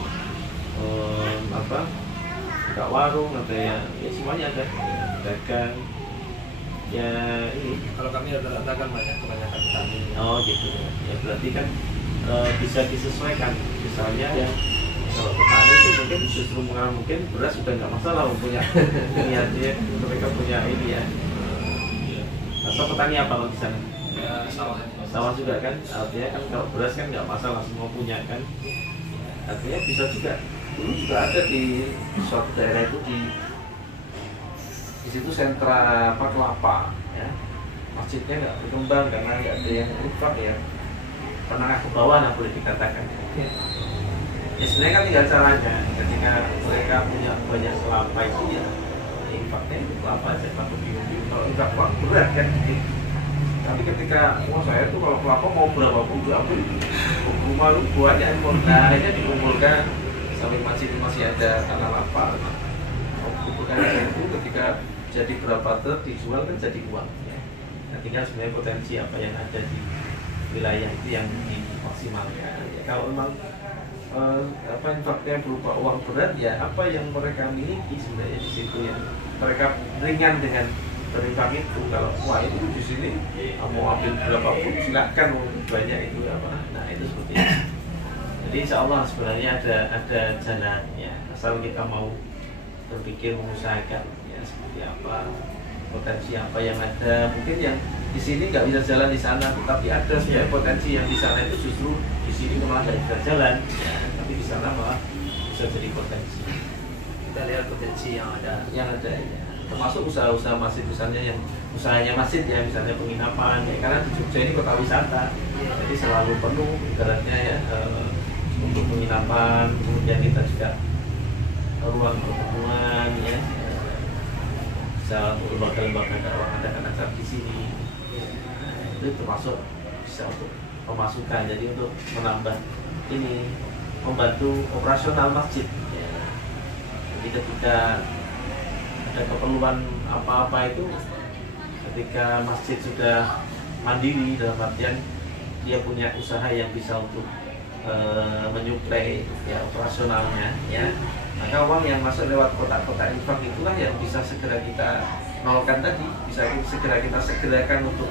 buka warung, ada yang ya semuanya ada, dagang. Ya ini Kalau kami rata-rata kan kebanyakan petani. oh gitu ya, berarti kan bisa disesuaikan. Misalnya ya kalau petani itu mungkin justru mungkin beras sudah nggak masalah punya niatnya, mereka punya ini ya. Atau petani apa kalau di sana? Ya, Sawah juga kan, artinya kan kalau beras kan nggak masalah semua punya kan. Artinya bisa juga. Dulu juga ada di suatu daerah itu di situ sentra kelapa ya, masjidnya nggak berkembang karena nggak ada yang infak ya, menengah ke bawah lah boleh dikatakan ya. Sebenarnya kan tinggal caranya, ketika mereka punya banyak kelapa itu ya infaknya itu kelapa aja, satu bingung kalau infak uang berat kan gitu. Tapi ketika saya tuh kalau kelapa mau berapapun diambil, rumah lu buahnya nah akhirnya dikumpulkan sampai masih ada tanah lapang. Kumpulkan itu ketika jadi berapa truk dijual kan jadi uang ya. Nah, tinggal sebenarnya potensi apa yang ada di wilayah itu yang dimaksimalkan ya. Kalau memang apa infaknya berupa uang berat ya apa yang mereka miliki sebenarnya di situ yang mereka ringan dengan berinfak itu. Kalau wah itu di sini mau ambil berapapun silakan, mau banyak itu apa, nah itu seperti itu. Jadi insya Allah sebenarnya ada jalan ya, asal kita mau berpikir mengusahakan ya seperti apa, potensi apa yang ada. Mungkin yang di sini nggak bisa jalan di sana, tetapi ada sebenarnya potensi yang di sana itu justru di sini malah nggak bisa jalan ya, tapi di sana malah bisa jadi potensi. Kita lihat potensi yang ada ya, termasuk usaha-usaha masjid misalnya yang usahanya masjid ya, misalnya penginapan ya, karena di Jogja ini kota wisata jadi selalu penuh ibaratnya ya untuk penginapan. Kemudian kita juga ruang pertemuan ya, bisa untuk lembaga-lembaga dakwah ada acara di sini itu termasuk bisa untuk pemasukan, jadi untuk menambah ini membantu operasional masjid ya. Jadi ketika ada keperluan apa-apa itu, ketika masjid sudah mandiri dalam artian dia punya usaha yang bisa untuk menyuplai ya operasionalnya ya, maka uang yang masuk lewat kotak-kotak infak itulah yang bisa segera kita nolkan tadi, bisa segera kita segerakan untuk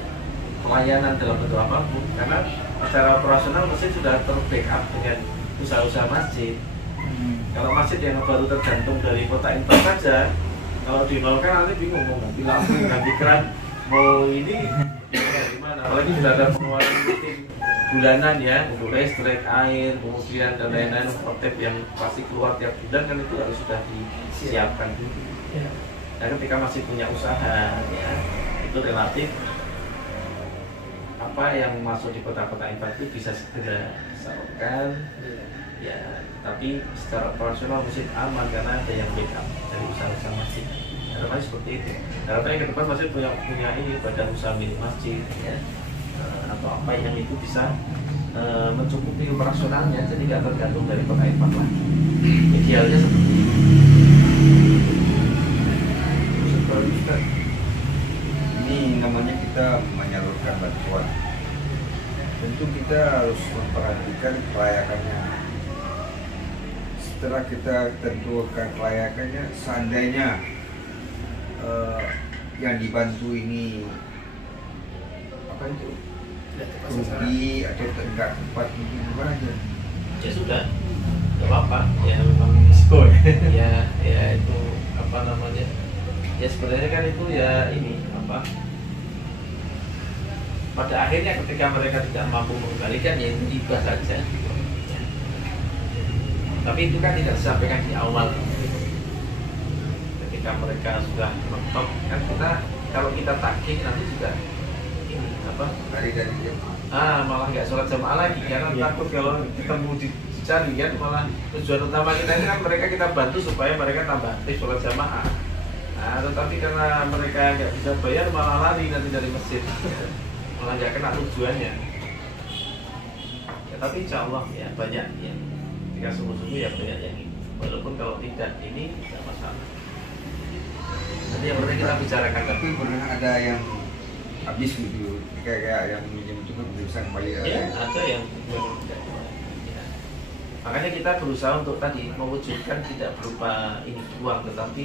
pelayanan dalam bentuk apapun, karena secara operasional masjid sudah terbackup dengan usaha-usaha masjid. Kalau masjid yang baru tergantung dari kotak infak saja, kalau dinolkan nanti bingung mau ganti lampu, ganti keran, mau ini gimana? Apalagi sudah ada pengeluaran rutin bulanan ya untuk listrik, air, kemudian dan lain-lain, protip yang pasti keluar tiap bulan kan itu harus sudah disiapkan dulu. Dan ketika masih punya usaha ya itu relatif apa yang masuk di kota-kota infak itu bisa segera disalurkan ya, tapi secara operasional masjid aman karena ada yang backup dari usaha-usaah masjid. Harapannya seperti itu. Harapannya ke depan masjid punya ini badan usaha milik masjid ya, atau apa yang itu bisa mencukupi operasionalnya, jadi nggak tergantung dari kota infak lagi. Idealnya seperti itu. Ini namanya kita menyalurkan bantuan. Tentu kita harus memperhatikan kelayakannya. Setelah kita tentukan kelayakannya, seandainya yang dibantu ini apa itu rugi atau enggak tepat mungkin gimana aja Ya sudah, nggak apa-apa ya, memang risiko ya itu apa namanya ya, sebenarnya kan itu ya ini apa, pada akhirnya ketika mereka tidak mampu mengembalikan ya itu hibah saja ya. Tapi itu kan tidak disampaikan di awal. Ketika mereka sudah mentok kan kita, kalau kita tagih nanti juga ini apa dari dia malah nggak sholat jamaah lagi karena takut kalau ketemu dicari kan, malah tujuan utama kita ini kan mereka kita bantu supaya mereka tambah aktif sholat jamaah. Nah, tetapi karena mereka nggak bisa bayar malah lari nanti dari masjid, malah nggak kena tujuannya. Ya, tapi insya Allah ya banyak yang ketika sungguh-sungguh ya banyak yang ini. Walaupun kalau tidak ini tidak masalah. Nanti yang penting kita bicarakan. tapi pernah ada yang habis gitu kayak yang minjem itu kan bisa kembali Ya, ada yang memang tidak ya. Makanya kita berusaha untuk tadi mewujudkan tidak berupa ini uang, tetapi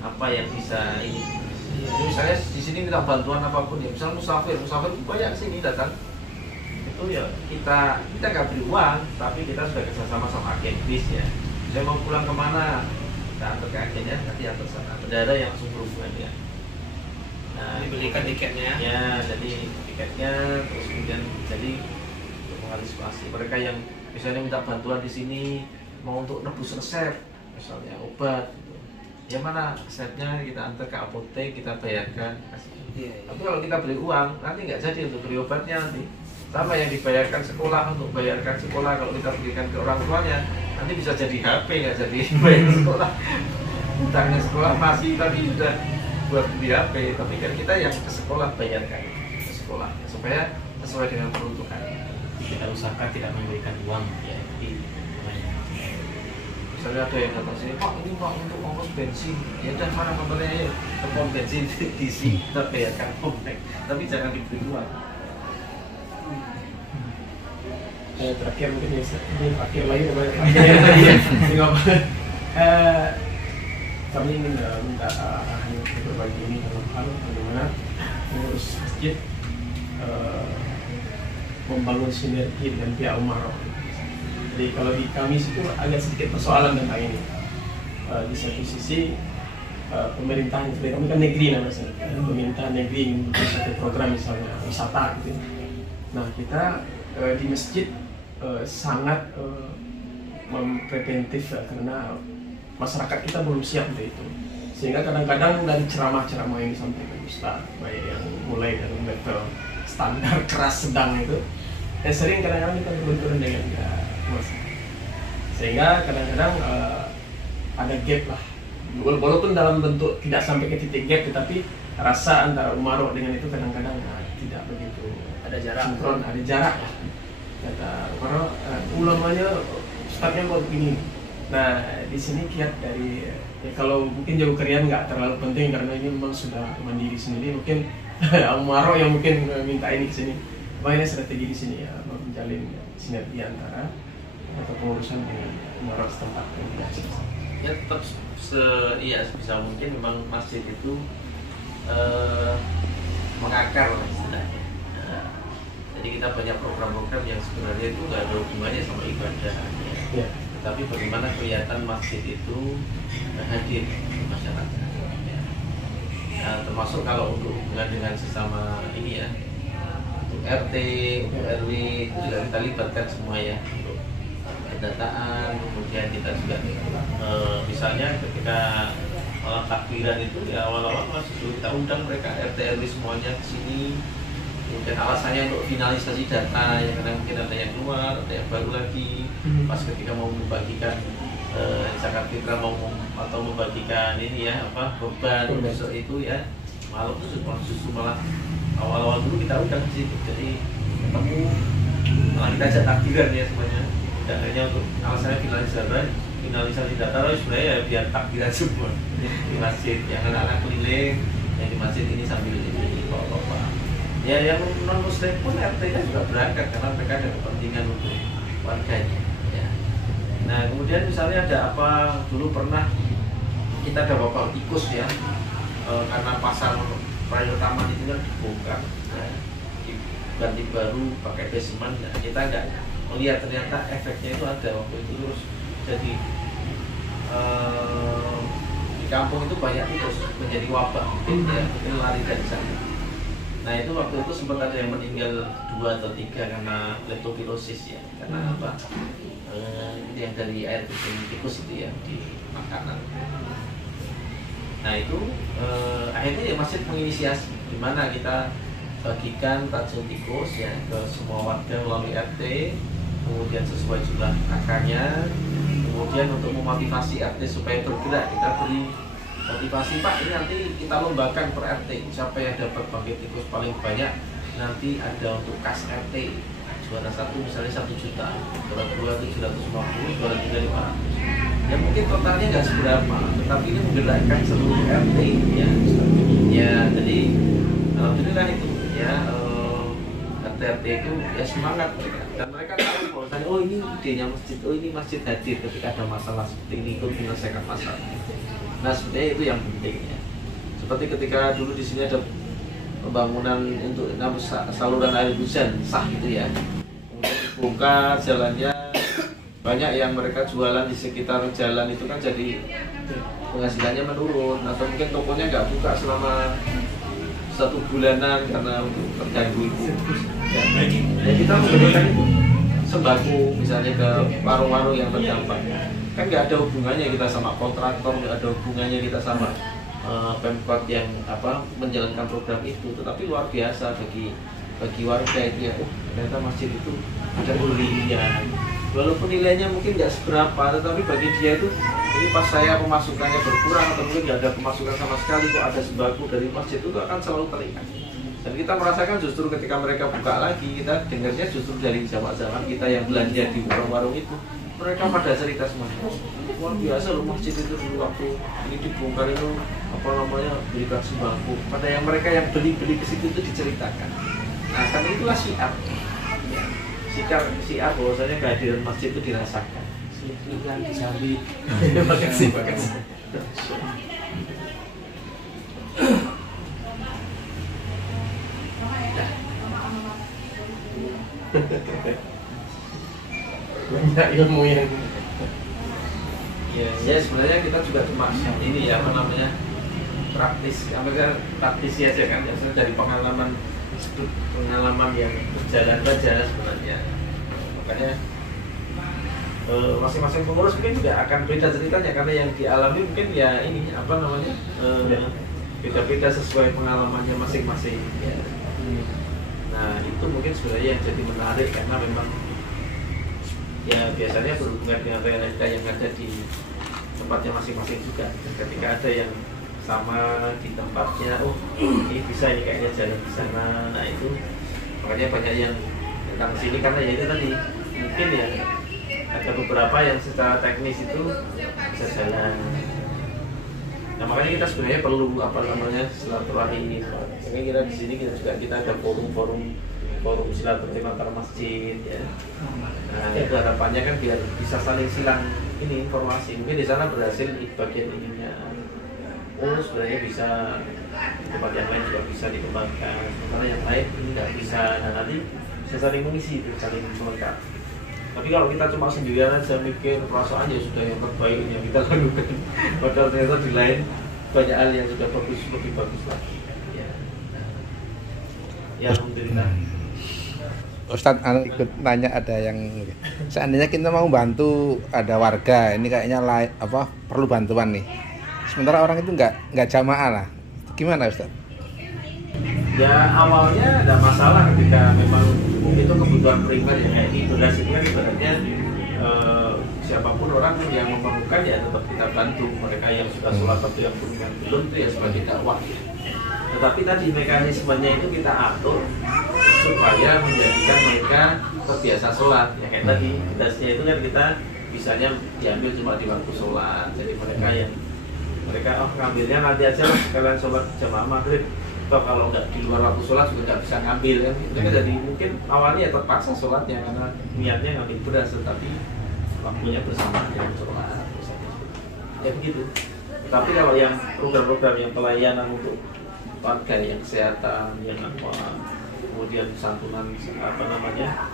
apa yang bisa ini. Jadi misalnya di sini minta bantuan apapun ya, misalnya musafir banyak sini datang. Itu ya kita nggak beri uang, tapi kita sudah kerjasama sama agen bis ya. Saya mau pulang kemana? Kita antar ke agennya, nanti antar sana. Bendara yang langsung berhubungan ya. Nah, dibelikan tiketnya ya, jadi tiketnya terus kemudian jadi untuk mengantisipasi mereka yang misalnya minta bantuan di sini mau untuk nebus resep misalnya obat gitu. Ya mana resepnya kita antar ke apotek, kita bayarkan kasih. Tapi kalau kita beli uang nanti nggak jadi untuk beli obatnya, nanti sama yang dibayarkan sekolah untuk bayarkan sekolah kalau kita berikan ke orang tuanya nanti bisa jadi HP, nggak jadi bayar sekolah. Utangnya sekolah masih tapi sudah buat beli HP, tapi kan kita yang ke sekolah bayarkan ke sekolah. sekolahnya supaya sesuai dengan peruntukan. Kita usahakan tidak memberikan uang ya di Misalnya ada yang datang sini, Pak ini Pak untuk ongkos bensin, ya udah mana kabarnya ayo ke pom bensin diisi, kita bayarkan komplek, tapi jangan diberi uang. Terakhir mungkin ya, ini terakhir lagi kemarin tadi ya, nggak apa. Kami ingin minta arahan untuk berbagi ini dalam hal bagaimana mengurus masjid, membangun sinergi dengan pihak Umaroh. Jadi kalau di kami itu agak sedikit persoalan tentang ini. Di satu sisi pemerintahan, kami kan negeri namanya, pemerintah negeri membuat satu program misalnya wisata gitu. Nah kita di masjid sangat preventif karena masyarakat kita belum siap untuk itu. Sehingga kadang-kadang dari ceramah-ceramah yang disampaikan Ustaz, baik yang mulai dari level standar, keras, sedang itu, sering kadang-kadang kita berbenturan dengan sehingga kadang-kadang ada gap lah, walaupun dalam bentuk tidak sampai ke titik gap, tetapi rasa antara Umaroh dengan itu kadang-kadang tidak begitu ada jarak, sinkron, ada jarak lah. Kata Umaroh, ulamanya Ustaznya kok begini. Nah di sini kiat dari ya, kalau mungkin jauh kerian nggak terlalu penting karena ini memang sudah mandiri sendiri, mungkin Umaroh yang mungkin minta ini ke sini. Makanya strategi di sini ya menjalin sinergi antara atau pengurusan dengan Umaroh setempat yang tidak selesai. Ya tetap sebisa mungkin memang masjid itu mengakar lah istilahnya. Jadi kita banyak program-program yang sebenarnya itu nggak ada hubungannya sama ibadah. Ya. Tapi bagaimana kelihatan masjid itu hadir di masyarakat. Ya. Nah, termasuk kalau untuk hubungan dengan sesama ini ya, untuk RT, untuk RW itu juga kita libatkan semua ya. Untuk pendataan, kemudian kita juga misalnya ketika malam takbiran itu ya awal-awal masih kita undang mereka RT RW semuanya ke sini. Kemudian alasannya untuk finalisasi data ya, karena mungkin ada yang keluar, ada yang baru lagi. Pas ketika mau membagikan zakat fitrah atau membagikan ini ya apa beban besok itu ya, malam itu justru malah awal-awal dulu kita undang ke situ. Jadi ketemu malah kita ajak takbiran ya semuanya. Tidak hanya untuk alasannya finalisasi data, sebenarnya ya biar takbiran semua di masjid. Yang anak-anak keliling yang di masjid ini sambil ini bapak-bapak. Ya yang non muslim pun RT kan juga berangkat karena mereka ada kepentingan untuk warganya. Ya. Nah kemudian misalnya ada apa dulu pernah kita ada bapak tikus ya, karena pasar Raya Taman itu kan dibongkar, ya, diganti baru pakai basement. Nah, kita nggak melihat ternyata efeknya itu ada waktu itu terus jadi di kampung itu banyak tikus menjadi wabah mungkin ya, mungkin lari dari sana. Nah itu waktu itu sempat ada yang meninggal 2 atau 3 karena leptospirosis ya, karena apa? Yang dari air kecil tikus itu ya di makanan. Nah itu akhirnya ya masjid menginisiasi di mana kita bagikan racun tikus ya ke semua warga melalui RT, kemudian sesuai jumlah angkanya, kemudian untuk memotivasi RT supaya bergerak kita beri motivasi, Pak ini nanti kita lombakan per RT, siapa yang dapat bangkit tikus paling banyak nanti ada untuk kas RT, juara 1 misalnya 1 juta, juara 2 750, juara 3 500. Ya mungkin totalnya nggak seberapa, tetapi ini menggerakkan seluruh RT ya. Ya jadi alhamdulillah itu ya RT itu ya semangat mereka, dan mereka tahu bahwasanya oh ini idenya masjid, oh ini masjid hadir ketika ada masalah seperti ini ikut menyelesaikan masalah. Nah sebenarnya itu yang penting ya. Seperti ketika dulu di sini ada pembangunan untuk saluran air hujan sah gitu ya, kemudian dibuka jalannya, banyak yang mereka jualan di sekitar jalan itu kan jadi penghasilannya menurun, atau mungkin tokonya nggak buka selama 1 bulanan karena terganggu itu. Ya kita memberikan itu sembako misalnya ke warung-warung yang terdampak. Kan nggak ada hubungannya kita sama kontraktor, nggak ada hubungannya kita sama Pemkot yang apa menjalankan program itu, tetapi luar biasa bagi warga itu ya, ternyata masjid itu ada belinya, walaupun nilainya mungkin nggak seberapa, tetapi bagi dia itu ini pas saya pemasukannya berkurang atau mungkin nggak ada pemasukan sama sekali, kok ada sembako dari masjid itu akan selalu teringat. Dan kita merasakan justru ketika mereka buka lagi, kita dengarnya justru dari jamaah-jamaah kita yang belanja di warung-warung itu, mereka pada cerita semuanya. Luar biasa loh masjid itu dulu waktu ini dibongkar itu apa namanya berikan sembako. Pada yang mereka yang beli-beli ke situ itu diceritakan. Nah kan itulah syiar. Syiar bahwasanya kehadiran masjid itu dirasakan. Silakan Jambi. Makasih. Banyak ilmu yang ya sebenarnya kita juga cuma ini ya apa namanya praktisi aja kan, biasanya dari pengalaman yang berjalan saja sebenarnya. Makanya masing-masing pengurus mungkin juga akan beda ceritanya karena yang dialami mungkin ya ini apa namanya beda-beda sesuai pengalamannya masing-masing ya. Nah itu mungkin sebenarnya yang jadi menarik karena memang ya biasanya berhubungan dengan realita yang ada di tempatnya masing-masing juga. Dan ketika ada yang sama di tempatnya, oh ini bisa ini kayaknya jalan di sana. Nah itu makanya banyak yang datang sini karena ya itu tadi mungkin ya ada beberapa yang secara teknis itu bisa jalan. Nah makanya kita sebenarnya perlu apa namanya silaturahmi ini. Makanya kita di sini kita ada forum silaturahmi antar masjid ya. Nah itu harapannya kan biar bisa saling silang ini informasi. Mungkin di sana berhasil bagian ininya. Oh sebenarnya bisa di tempat yang lain juga bisa dikembangkan. Sementara yang lain ini nggak bisa. Nah nanti bisa saling mengisi itu, saling melengkapi. Tapi kalau kita cuma sendirian aja mikir perasaan ya sudah yang terbaik yang kita lakukan. Padahal ternyata di lain banyak hal yang sudah bagus, lebih bagus lagi. Ya alhamdulillah. Ustadz, ikut tanya ada yang seandainya kita mau bantu ada warga ini kayaknya perlu bantuan nih. Sementara orang itu nggak jamaah lah. Gimana Ustadz? Ya awalnya ada masalah ketika memang itu kebutuhan primer ya kayak di beras itu kan ibaratnya siapapun orang yang memerlukan ya tetap kita bantu. Mereka yang sudah sholat tapi yang belum itu ya sebagai dakwah. Tetapi tadi mekanismenya itu kita atur supaya menjadikan mereka terbiasa sholat. Ya kayak tadi bedasnya itu kan kita bisanya diambil cuma di waktu sholat. Jadi mereka ngambilnya nanti aja lah sekalian sholat jamaah maghrib. Atau kalau nggak di luar waktu sholat juga nggak bisa ngambil kan. Mereka jadi mungkin awalnya ya terpaksa sholatnya karena niatnya ngambil beras, tetapi waktunya bersama dengan sholat. Ya begitu. Tapi kalau yang program-program yang pelayanan untuk warga yang kesehatan, yang apa, kemudian santunan apa namanya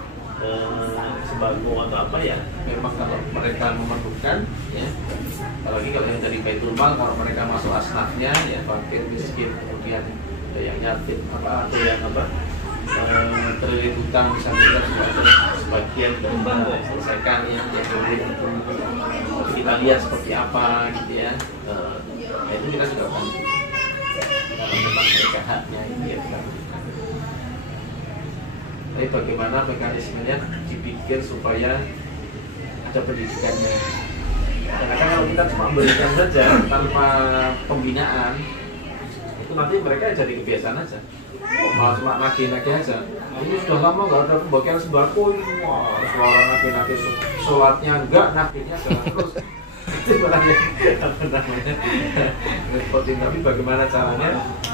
sembako atau apa ya, memang kalau mereka memerlukan ya, apalagi kalau yang dari Baitul Mal, kalau mereka masuk asnafnya ya fakir miskin, kemudian ada yang yatim apa ada yang apa terlilit hutang misalnya kita sudah ada sebagian selesaikan yang terlilit itu kita lihat seperti apa gitu ya, itu kita sudah bantu. Memang mereka haknya ini ya kita berikan. Tapi bagaimana mekanismenya dipikir supaya ada pendidikannya. Karena kalau kita cuma berikan saja tanpa pembinaan, itu nanti mereka jadi kebiasaan aja. Malah cuma nagih-nagih aja. Ini sudah lama nggak ada pembagian sembako ini. Wah, suara nagih-nagih, sholatnya enggak, nagihnya jalan terus. Itu makanya apa namanya repotin. Tapi bagaimana caranya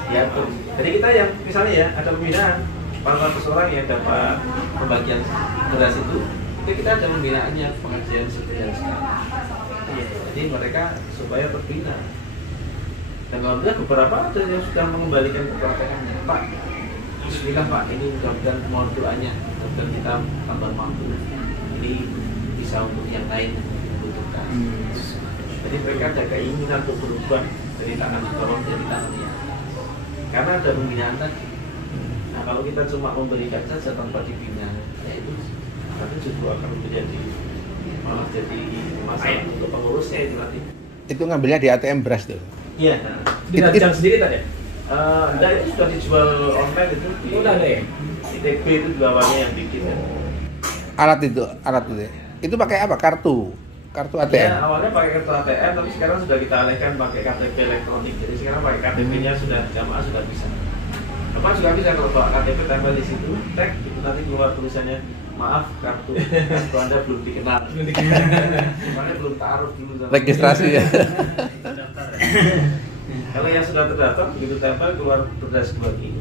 diatur. Jadi kita yang misalnya ya ada pembinaan 400 orang yang dapat pembagian beras itu kita ada pembinaannya, pengajian sekian sekali. Jadi mereka supaya terbina. Dan alhamdulillah beberapa ada yang sudah mengembalikan ke ATM-nya. Pak, bismillah Pak, ini mudah-mudahan mohon doanya, mudah-mudahan kita tambah mampu. Ini bisa untuk yang lain yang membutuhkan. Jadi mereka ada keinginan untuk berubah dari tangan bawah menjadi tangan yang atas. Karena ada pembinaan tadi. Nah kalau kita cuma memberikan saja tanpa dibina, ya itu nanti justru akan menjadi malah jadi masalah untuk pengurusnya itu nanti. Itu ngambilnya di ATM beras tuh? Iya. Tidak jam sendiri tadi ya? Enggak, itu sudah dijual online itu. Udah ada ya? ITB itu jualannya yang bikin ya. Alat itu. Itu pakai apa? Kartu ATM? Ya, awalnya pakai kartu ATM, tapi sekarang sudah kita alihkan pakai KTP elektronik. Jadi sekarang pakai KTP-nya sudah jamaah sudah bisa. Apa juga bisa kalau bawa KTP tempel di situ, tag itu nanti keluar tulisannya maaf kartu Anda belum dikenal. Makanya belum taruh dulu. Registrasi ya. Kalau yang sudah terdaftar begitu tempel keluar beras 2 kilo.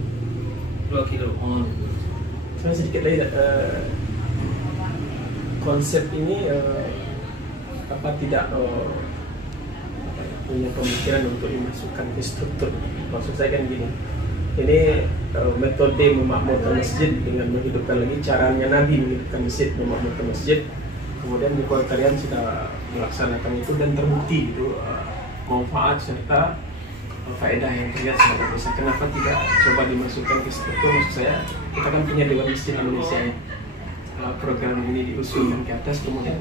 2 kilo. Oh. Cuma sedikit lagi konsep ini apa tidak punya pemikiran untuk dimasukkan ke struktur. Maksud saya kan gini, ini metode memakmurkan masjid dengan menghidupkan lagi caranya Nabi menghidupkan masjid, memakmurkan masjid. Kemudian di kalian sudah melaksanakan itu dan terbukti itu manfaat serta faedah yang terlihat sebagai besar. Kenapa tidak coba dimasukkan ke struktur? Maksud saya kita kan punya Dewan Masjid Indonesia ya. Program ini diusulkan ke atas, kemudian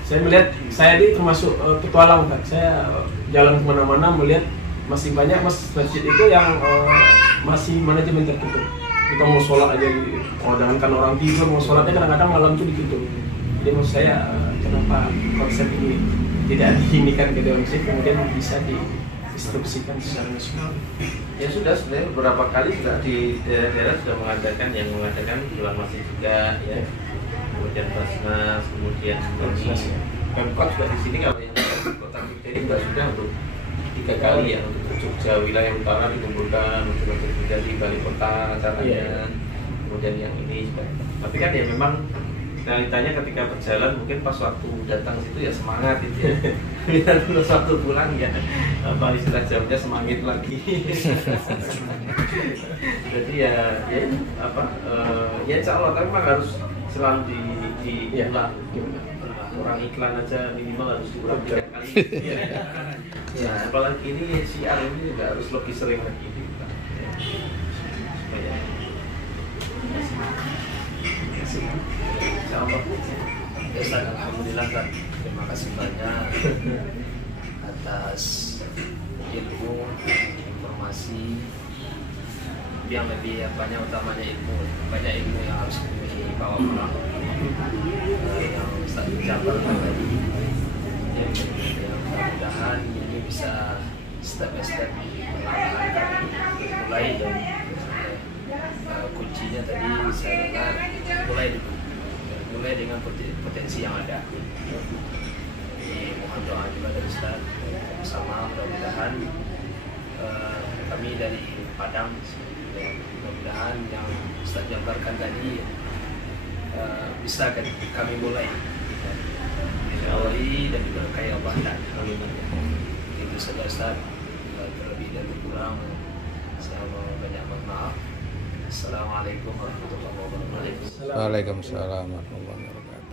saya melihat, saya ini termasuk petualang kan, saya jalan kemana-mana melihat masih banyak masjid itu yang masih manajemen tertutup. Kita mau sholat aja, jangankan orang tidur, mau sholatnya kadang-kadang malam itu ditutup. Jadi maksud saya kenapa konsep ini tidak diinikan ke Dewan Masjid, kemudian bisa diinstruksikan secara nasional. Ya sudah, sebenarnya beberapa kali juga di daerah-daerah sudah mengadakan Dewan Masjid juga ya. Kemudian Basnas, kemudian Pemkot juga di sini kalau yang di Kota Gede juga sudah untuk 3 kali ya, untuk Jogja wilayah utara dikumpulkan, untuk juga di Bali Kota acaranya, kemudian yang ini juga. Tapi kan ya memang realitanya ketika berjalan mungkin pas waktu datang situ ya semangat gitu ya. Kita terus waktu pulang ya apa istilah jamnya semangat lagi. Jadi ya apa ya insya Allah tapi memang harus selalu diulang. Orang iklan aja minimal harus diulang 3 kali. Ya, apalagi ini siar ini juga harus lebih sering lagi diulang. Supaya Ustaz, alhamdulillah kan, terima kasih banyak atas ilmu, informasi yang lebih banyak, utamanya banyak ilmu yang harus kami bawa pulang yang Ustaz jabarkan tadi ya, mudah-mudahan ini bisa step by step mulai dari kuncinya tadi saya dengar mulai dengan potensi yang ada. Jadi mohon doa juga dari Ustaz bersama, mudah-mudahan kami dari Padang, mudah-mudahan yang Ustaz jabarkan tadi bisa kami mulai awali dan diberkahi Allah dan itu saja Ustaz. Terlebih dan kurang saya banyak maaf. Assalamualaikum warahmatullahi wabarakatuh. Waalaikumsalam warahmatullahi wabarakatuh.